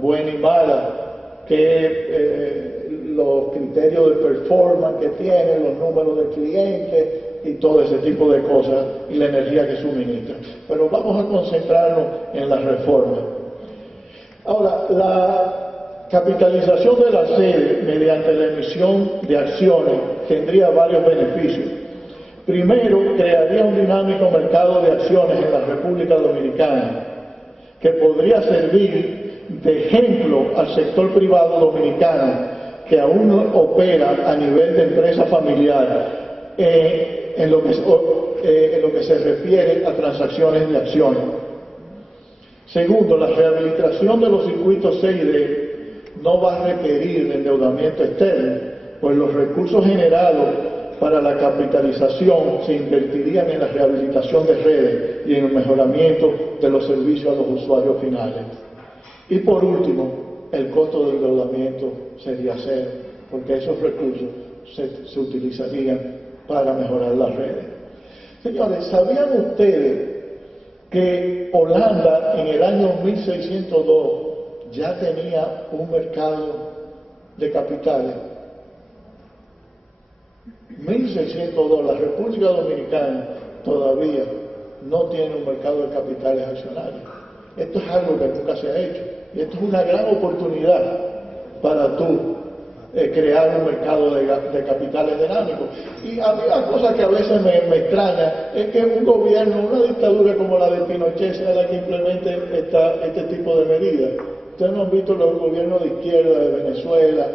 buena y mala, los criterios de performance que tiene, los números de clientes y todo ese tipo de cosas, y la energía que suministra. Pero vamos a concentrarnos en la reforma. Ahora, la capitalización de la sede mediante la emisión de acciones tendría varios beneficios. Primero, crearía un dinámico mercado de acciones en la República Dominicana, que podría servir de ejemplo al sector privado dominicano, que aún opera a nivel de empresa familiar en lo que se refiere a transacciones de acciones. Segundo, la rehabilitación de los circuitos C y D no va a requerir de endeudamiento externo, pues los recursos generados para la capitalización se invertirían en la rehabilitación de redes y en el mejoramiento de los servicios a los usuarios finales. Y por último, el costo del endeudamiento sería cero, porque esos recursos se utilizarían para mejorar las redes. Señores, ¿sabían ustedes que Holanda en el año 1602 ya tenía un mercado de capitales? 1602, la República Dominicana todavía no tiene un mercado de capitales accionarios. Esto es algo que nunca se ha hecho, y esto es una gran oportunidad para tú crear un mercado de capitales dinámicos. Y a mí la cosa que a veces me extraña es que un gobierno, una dictadura como la de Pinochet sea la que implemente este tipo de medidas. Ustedes no han visto los gobiernos de izquierda de Venezuela,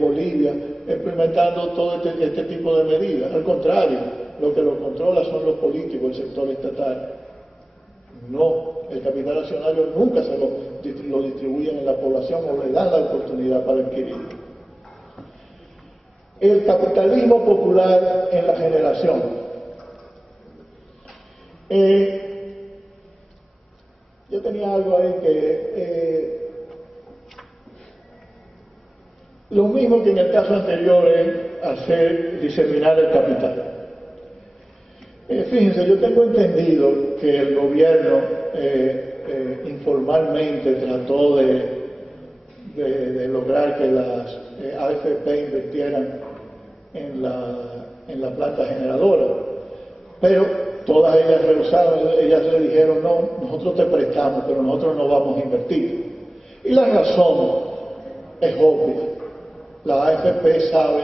Bolivia, implementando todo este tipo de medidas. Al contrario, lo que lo controla son los políticos, el sector estatal. No, el capital accionario nunca se lo distribuyen en la población o le dan la oportunidad para adquirirlo. El capitalismo popular en la generación. Yo tenía algo ahí que lo mismo que en el caso anterior es diseminar el capital. Fíjense, yo tengo entendido que el gobierno informalmente trató de lograr que las AFP invirtieran en la planta generadora, pero todas ellas rehusaron. Ellas le dijeron: no, nosotros te prestamos, pero nosotros no vamos a invertir. Y la razón es obvia. La AFP sabe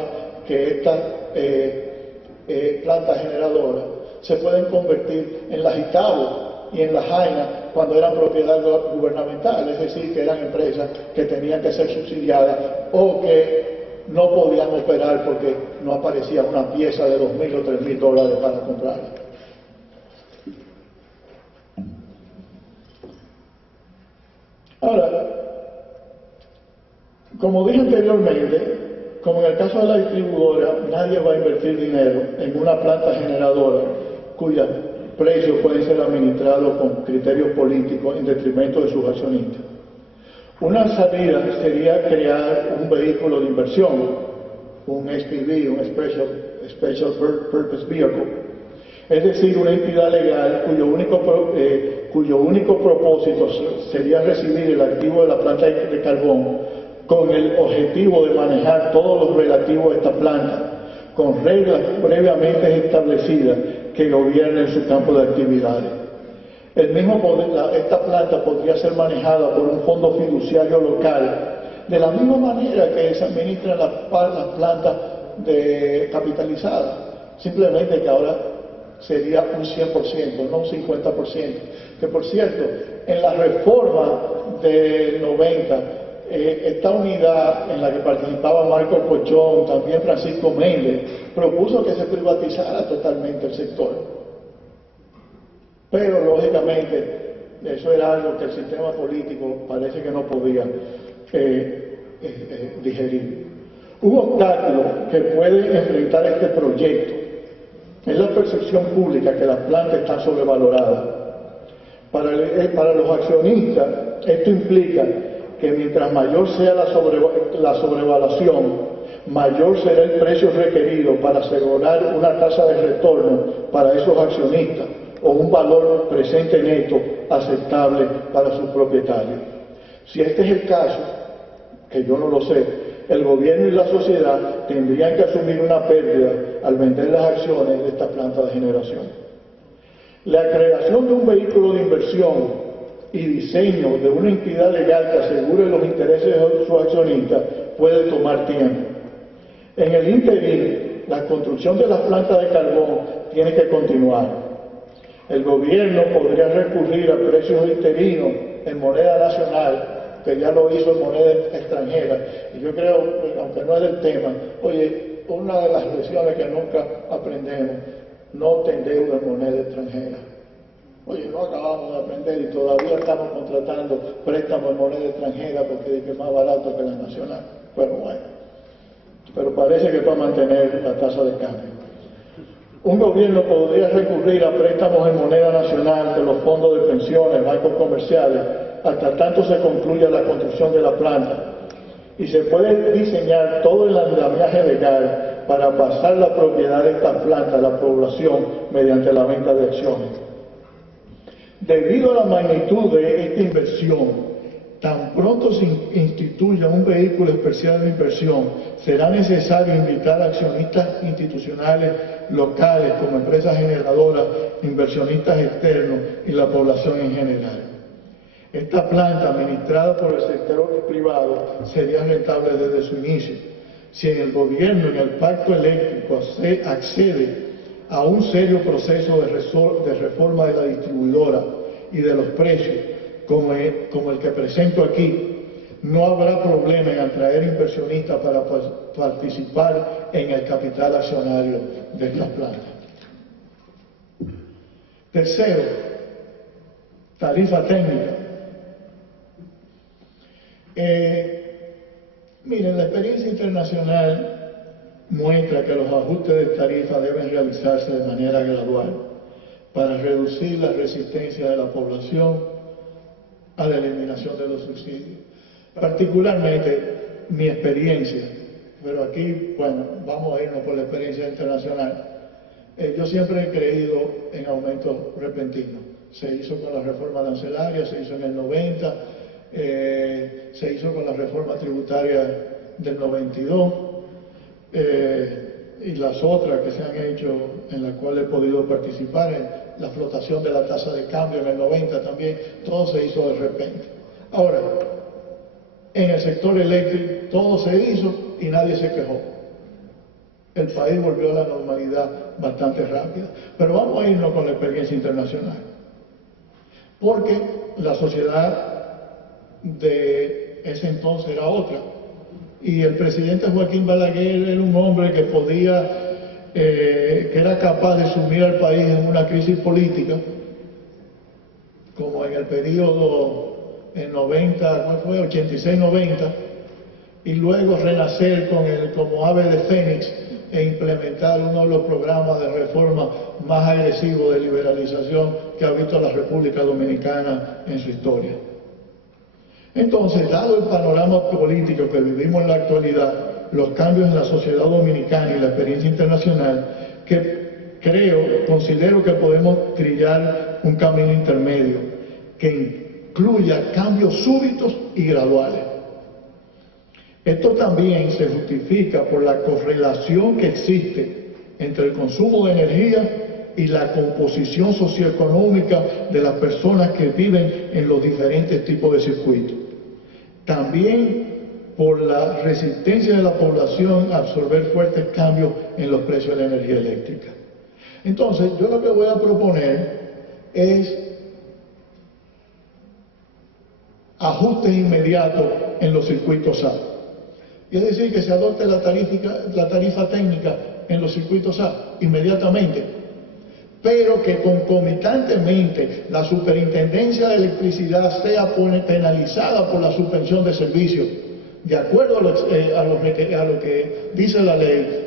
que estas plantas generadoras se pueden convertir en las Itabo y en las Jaina cuando eran propiedad gubernamental, es decir, que eran empresas que tenían que ser subsidiadas o que no podían operar porque no aparecía una pieza de $2,000 o $3,000 para comprarla. Ahora, como dije anteriormente, como en el caso de la distribuidora, nadie va a invertir dinero en una planta generadora cuyos precios pueden ser administrados con criterios políticos en detrimento de sus accionistas. Una salida sería crear un vehículo de inversión un SPV, un Special Purpose Vehicle, es decir, una entidad legal cuyo único propósito sería recibir el activo de la planta de carbón con el objetivo de manejar todo lo relativo a esta planta, con reglas previamente establecidas que gobiernen su campo de actividades. Esta planta podría ser manejada por un fondo fiduciario local, de la misma manera que se administran las plantas capitalizadas, simplemente que ahora sería un 100%, no un 50%. Que por cierto, en la reforma del 90, esta unidad en la que participaba Marco Colchón, también Francisco Méndez, propuso que se privatizara totalmente el sector. Pero lógicamente eso era algo que el sistema político parece que no podía digerir. Un obstáculo que puede enfrentar este proyecto es la percepción pública que las plantas están sobrevaloradas. Para los accionistas, esto implica que mientras mayor sea la sobrevaluación, mayor será el precio requerido para asegurar una tasa de retorno para esos accionistas o un valor presente neto aceptable para sus propietarios. Si este es el caso, que yo no lo sé, el gobierno y la sociedad tendrían que asumir una pérdida al vender las acciones de esta planta de generación. La creación de un vehículo de inversión y diseño de una entidad legal que asegure los intereses de sus accionistas puede tomar tiempo. En el ínterin, la construcción de las plantas de carbón tiene que continuar. El gobierno podría recurrir a precios interinos en moneda nacional, que ya lo hizo en moneda extranjera. Y yo creo, aunque no es del tema, oye, una de las lecciones que nunca aprendemos, no ten deuda en moneda extranjera. Oye, no acabamos de aprender y todavía estamos contratando préstamos en moneda extranjera porque es más barato que la nacional. Pero parece que para mantener la tasa de cambio. Un gobierno podría recurrir a préstamos en moneda nacional de los fondos de pensiones, bancos comerciales, hasta tanto se concluya la construcción de la planta. Y se puede diseñar todo el andamiaje legal para pasar la propiedad de esta planta a la población mediante la venta de acciones. Debido a la magnitud de esta inversión, tan pronto se instituya un vehículo especial de inversión, será necesario invitar a accionistas institucionales locales como empresas generadoras, inversionistas externos y la población en general. Esta planta, administrada por el sector privado, sería rentable desde su inicio. Si en el gobierno, en el pacto eléctrico, se accede a un serio proceso de reforma de la distribuidora y de los precios, como el que presento aquí, no habrá problema en atraer inversionistas para participar en el capital accionario de estas plantas. Tercero, tarifa técnica. Miren, la experiencia internacional muestra que los ajustes de tarifa deben realizarse de manera gradual para reducir la resistencia de la población a la eliminación de los subsidios. Particularmente mi experiencia, pero aquí, bueno, vamos a irnos por la experiencia internacional. Yo siempre he creído en aumentos repentinos. Se hizo con la reforma arancelaria, se hizo en el 90, se hizo con la reforma tributaria del 92, y las otras que se han hecho en las cuales he podido participar, en la flotación de la tasa de cambio en el 90 también, todo se hizo de repente. Ahora, en el sector eléctrico todo se hizo y nadie se quejó. El país volvió a la normalidad bastante rápida. Pero vamos a irnos con la experiencia internacional. Porque la sociedad de ese entonces era otra. Y el presidente Joaquín Balaguer era un hombre que podía, que era capaz de sumir al país en una crisis política, como en el periodo en 90, ¿cuál fue? 86-90, y luego renacer como ave de fénix e implementar uno de los programas de reforma más agresivos de liberalización que ha visto la República Dominicana en su historia. Entonces, dado el panorama político que vivimos en la actualidad, los cambios en la sociedad dominicana y la experiencia internacional, que considero que podemos trillar un camino intermedio que incluya cambios súbitos y graduales. Esto también se justifica por la correlación que existe entre el consumo de energía y la composición socioeconómica de las personas que viven en los diferentes tipos de circuitos. También por la resistencia de la población a absorber fuertes cambios en los precios de la energía eléctrica. Entonces, yo lo que voy a proponer es ajustes inmediatos en los circuitos A. Es decir, que se adopte la tarifa técnica en los circuitos A inmediatamente, pero que concomitantemente la Superintendencia de Electricidad sea penalizada por la suspensión de servicios, de acuerdo a lo que dice la ley,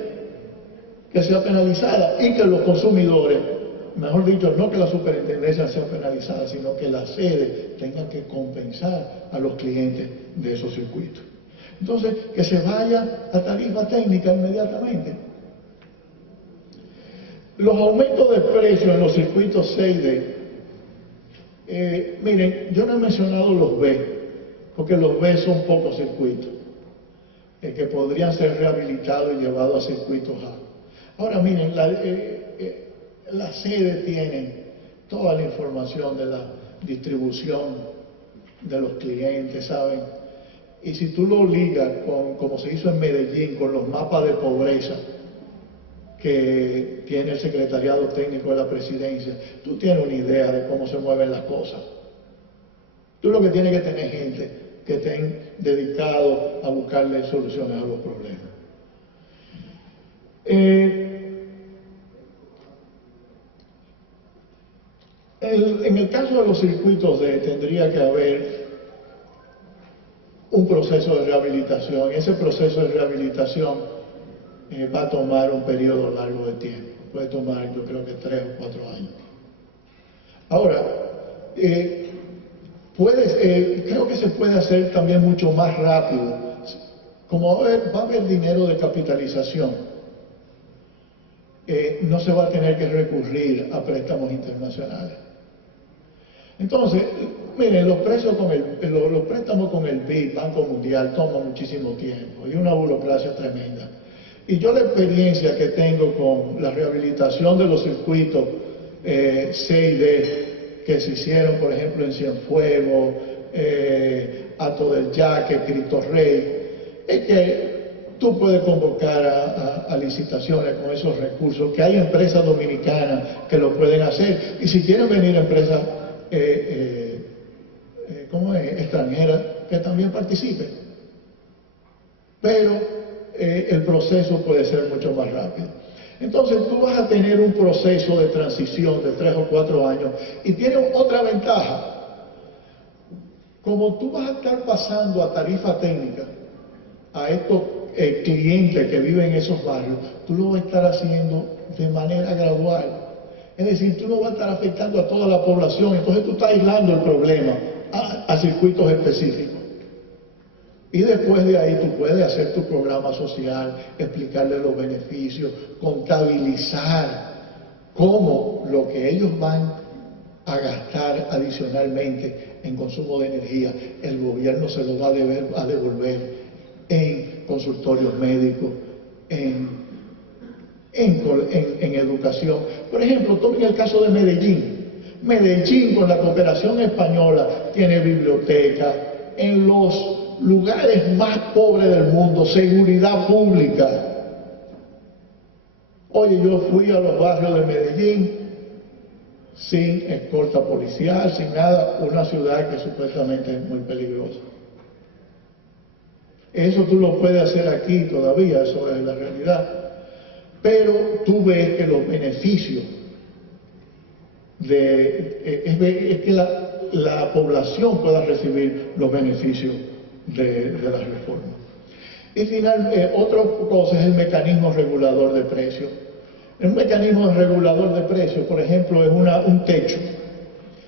que sea penalizada, y que los consumidores, mejor dicho, no que la superintendencia sea penalizada, sino que la sede tenga que compensar a los clientes de esos circuitos. Entonces, que se vaya a tarifa técnica inmediatamente. Los aumentos de precios en los circuitos C y D, miren, yo no he mencionado los B, porque los B son pocos circuitos, que podrían ser rehabilitados y llevados a circuitos A. Ahora, miren, la sede tiene toda la información de la distribución de los clientes, ¿saben? Y si tú lo ligas con, como se hizo en Medellín, con los mapas de pobreza que tiene el Secretariado Técnico de la Presidencia, tú tienes una idea de cómo se mueven las cosas. Tú lo que tienes que tener gente que estén dedicados a buscarle soluciones a los problemas. En el caso de los circuitos D, tendría que haber un proceso de rehabilitación. Ese proceso de rehabilitación va a tomar un periodo largo de tiempo. Puede tomar, yo creo que 3 o 4 años. Ahora, creo que se puede hacer también mucho más rápido. Como va a haber dinero de capitalización, no se va a tener que recurrir a préstamos internacionales. Entonces, miren, los préstamos con el BID, Banco Mundial, toman muchísimo tiempo y una burocracia tremenda. Y yo la experiencia que tengo con la rehabilitación de los circuitos C y D que se hicieron, por ejemplo, en Cienfuegos, Hato del Yaque, Cristo Rey, es que tú puedes convocar a licitaciones con esos recursos, que hay empresas dominicanas que lo pueden hacer, y si quieren venir empresas extranjeras, que también participen. Pero el proceso puede ser mucho más rápido. Entonces tú vas a tener un proceso de transición de 3 o 4 años, y tiene otra ventaja. Como tú vas a estar pasando a tarifa técnica a estos clientes que viven en esos barrios, tú lo vas a estar haciendo de manera gradual. Es decir, tú no vas a estar afectando a toda la población, entonces tú estás aislando el problema a circuitos específicos. Y después de ahí tú puedes hacer tu programa social, explicarle los beneficios, contabilizar cómo lo que ellos van a gastar adicionalmente en consumo de energía, el gobierno se lo va a devolver en consultorios médicos, en educación. Por ejemplo, tomen el caso de Medellín. Medellín, con la cooperación española, tiene biblioteca en los lugares más pobres del mundo, seguridad pública. Oye, yo fui a los barrios de Medellín sin escolta policial, sin nada, una ciudad que supuestamente es muy peligrosa. Eso tú lo puedes hacer aquí todavía, eso es la realidad. Pero tú ves que los beneficios es que la población pueda recibir los beneficios de las reformas. Y finalmente, otra cosa es el mecanismo regulador de precios. El mecanismo regulador de precios, por ejemplo, es un techo.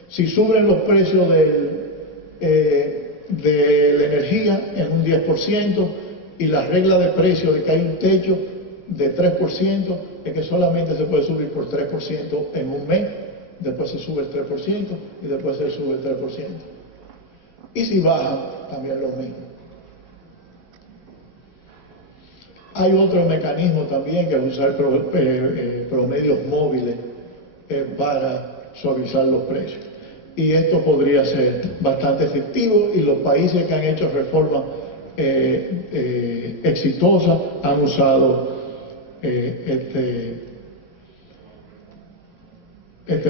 Si suben los precios de la energía en un 10% Y la regla de precio de que hay un techo de 3% es que solamente se puede subir por 3% en un mes, después se sube el 3% y después se sube el 3%. Y si bajan, también lo mismo. Hay otro mecanismo también que es usar promedios móviles para suavizar los precios. Y esto podría ser bastante efectivo, y los países que han hecho reformas exitosas han usado este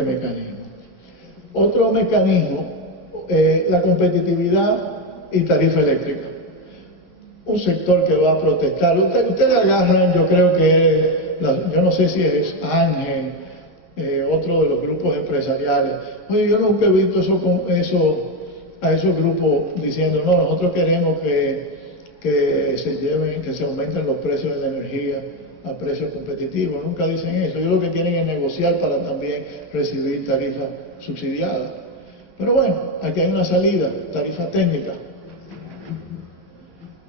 mecanismo. Otro mecanismo, la competitividad y tarifa eléctrica. Un sector que va a protestar. Ustedes agarran, yo creo que, yo no sé si es Ángel, otro de los grupos empresariales. Oye, yo nunca he visto a esos grupos diciendo, no, nosotros queremos que se aumenten los precios de la energía a precios competitivos. Nunca dicen eso. Ellos lo que quieren es negociar para también recibir tarifas subsidiadas. Pero bueno, aquí hay una salida, tarifa técnica.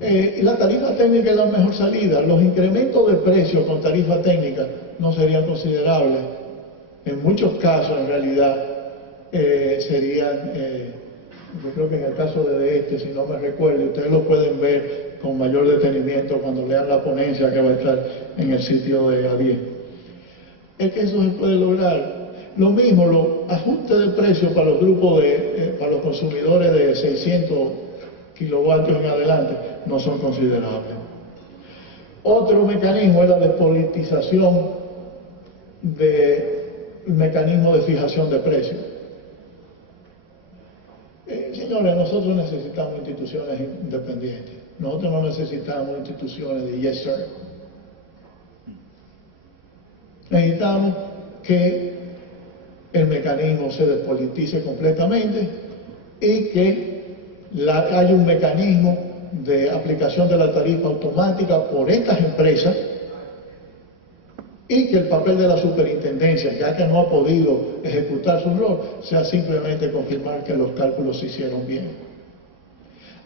Y la tarifa técnica es la mejor salida. Los incrementos de precios con tarifa técnica no serían considerables. En muchos casos, en realidad, serían, yo creo que en el caso de si no me recuerdo, ustedes lo pueden ver con mayor detenimiento cuando lean la ponencia que va a estar en el sitio de ADIE. Es que eso se puede lograr. Lo mismo, los ajustes de precio para los grupos para los consumidores de 600 kilovatios en adelante no son considerables. Otro mecanismo es la despolitización del mecanismo de fijación de precios. Señores, nosotros necesitamos instituciones independientes. Nosotros no necesitamos instituciones de yes sir. Necesitamos que el mecanismo se despolitice completamente y que haya un mecanismo de aplicación de la tarifa automática por estas empresas, y que el papel de la superintendencia, ya que no ha podido ejecutar su rol, sea simplemente confirmar que los cálculos se hicieron bien.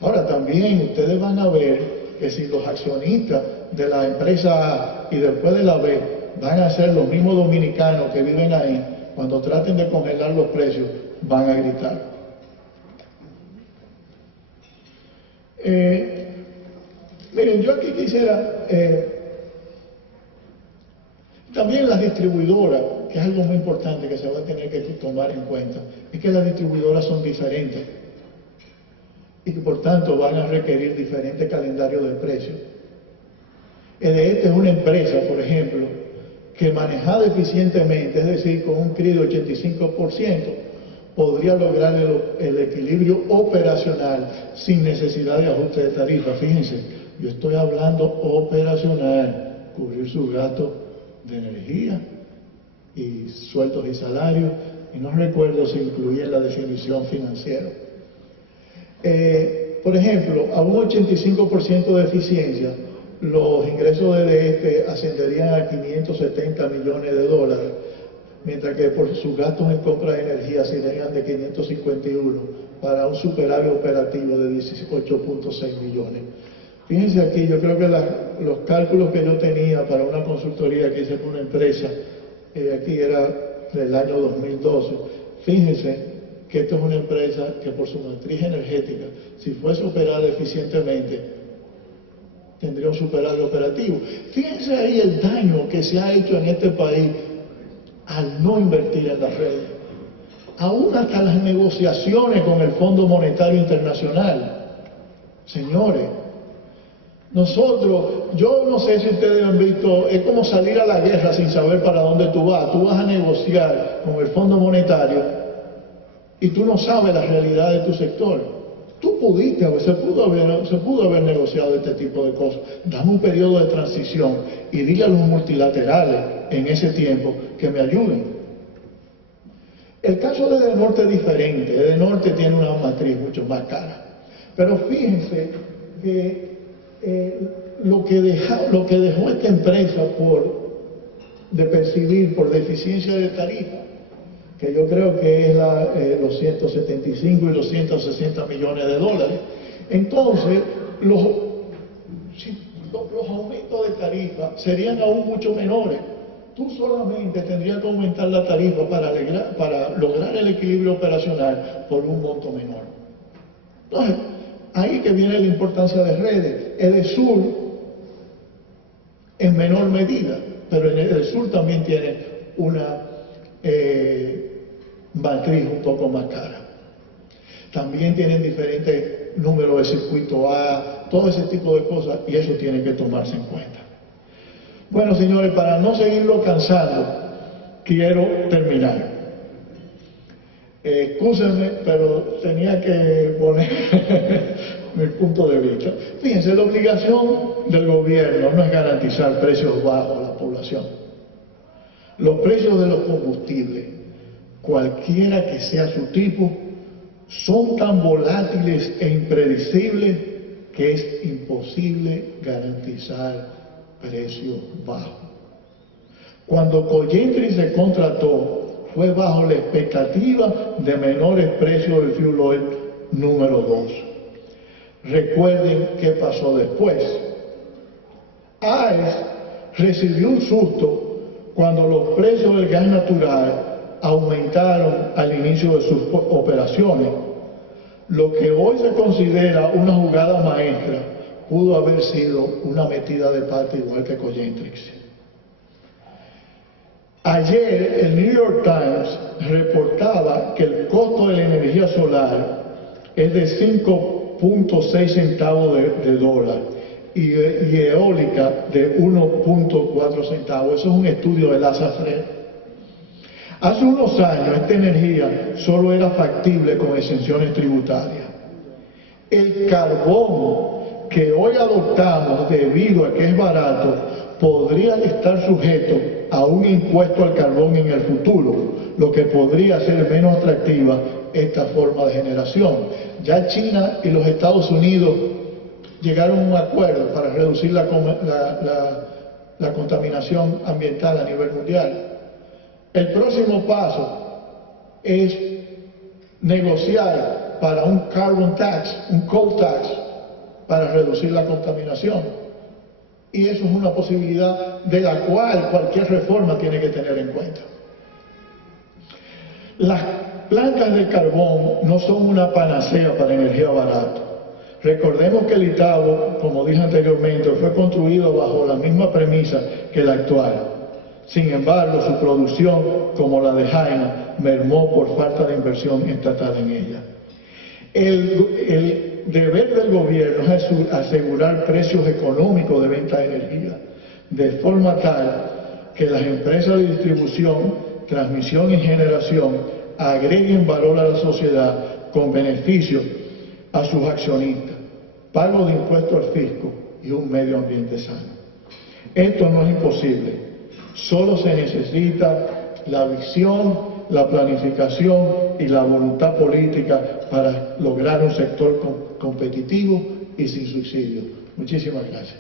Ahora también ustedes van a ver que si los accionistas de la empresa A y después de la B van a ser los mismos dominicanos que viven ahí, cuando traten de congelar los precios, van a gritar. Miren, yo aquí quisiera, también las distribuidoras, que es algo muy importante que se va a tener que tomar en cuenta, es que las distribuidoras son diferentes y que por tanto van a requerir diferentes calendarios de precios. EDE es una empresa, por ejemplo, que manejada eficientemente, es decir, con un CRI de 85%, podría lograr el equilibrio operacional sin necesidad de ajuste de tarifa. Fíjense, yo estoy hablando operacional, cubrir sus gastos de energía y sueldos y salarios, y no recuerdo si incluía la definición financiera. Por ejemplo, a un 85% de eficiencia, los ingresos de EDF ascenderían a 570 millones de dólares, mientras que por sus gastos en compra de energía serían de 551, para un superávit operativo de 18.6 millones. Fíjense aquí, yo creo que los cálculos que yo tenía para una consultoría que hice con una empresa, aquí era del año 2012, fíjense que esto es una empresa que por su matriz energética, si fuese operada eficientemente, tendría un superávit operativo. Fíjense ahí el daño que se ha hecho en este país al no invertir en las redes. Aún hasta las negociaciones con el Fondo Monetario Internacional. Señores, nosotros, yo no sé si ustedes han visto, es como salir a la guerra sin saber para dónde tú vas. Tú vas a negociar con el Fondo Monetario y tú no sabes la realidad de tu sector. Tú pudiste, se pudo haber negociado este tipo de cosas. Dame un periodo de transición y dile a los multilaterales en ese tiempo que me ayuden. El caso de Edenorte es diferente. Edenorte tiene una matriz mucho más cara. Pero fíjense que lo que dejó esta empresa de percibir por deficiencia de tarifa, que yo creo que es los 175 y los 160 millones de dólares. Entonces, los aumentos de tarifa serían aún mucho menores. Tú solamente tendrías que aumentar la tarifa para lograr el equilibrio operacional por un monto menor. Entonces, ahí que viene la importancia de redes. EDESUR en menor medida, pero en EDESUR también tiene una matriz un poco más cara. También tienen diferentes números de circuito A, todo ese tipo de cosas, y eso tiene que tomarse en cuenta. Bueno, señores, para no seguirlo cansando, quiero terminar. Excúsenme, pero tenía que poner mi punto de vista. Fíjense, la obligación del gobierno no es garantizar precios bajos a la población. Los precios de los combustibles, cualquiera que sea su tipo, son tan volátiles e impredecibles que es imposible garantizar precios bajos. Cuando Collentry se contrató, fue bajo la expectativa de menores precios del fuel oil número 2. Recuerden qué pasó después. AES recibió un susto cuando los precios del gas natural aumentaron al inicio de sus operaciones. Lo que hoy se considera una jugada maestra pudo haber sido una metida de pata igual que Collentrix. Ayer el New York Times reportaba que el costo de la energía solar es de 5.6 centavos de dólar y eólica de 1.4 centavos. Eso es un estudio de Lazafre. Hace unos años esta energía solo era factible con exenciones tributarias. El carbón que hoy adoptamos debido a que es barato podría estar sujeto a un impuesto al carbón en el futuro, lo que podría hacer menos atractiva esta forma de generación. Ya China y los Estados Unidos llegaron a un acuerdo para reducir la contaminación ambiental a nivel mundial. El próximo paso es negociar para un carbon tax, un coal tax, para reducir la contaminación. Y eso es una posibilidad de la cual cualquier reforma tiene que tener en cuenta. Las plantas de carbón no son una panacea para energía barata. Recordemos que el Itabo, como dije anteriormente, fue construido bajo la misma premisa que la actual. Sin embargo, su producción, como la de Jaina, mermó por falta de inversión estatal en ella. El deber del gobierno es asegurar precios económicos de venta de energía, de forma tal que las empresas de distribución, transmisión y generación agreguen valor a la sociedad con beneficios a sus accionistas, pago de impuestos al fisco y un medio ambiente sano. Esto no es imposible. Solo se necesita la visión, la planificación y la voluntad política para lograr un sector competitivo y sin subsidios. Muchísimas gracias.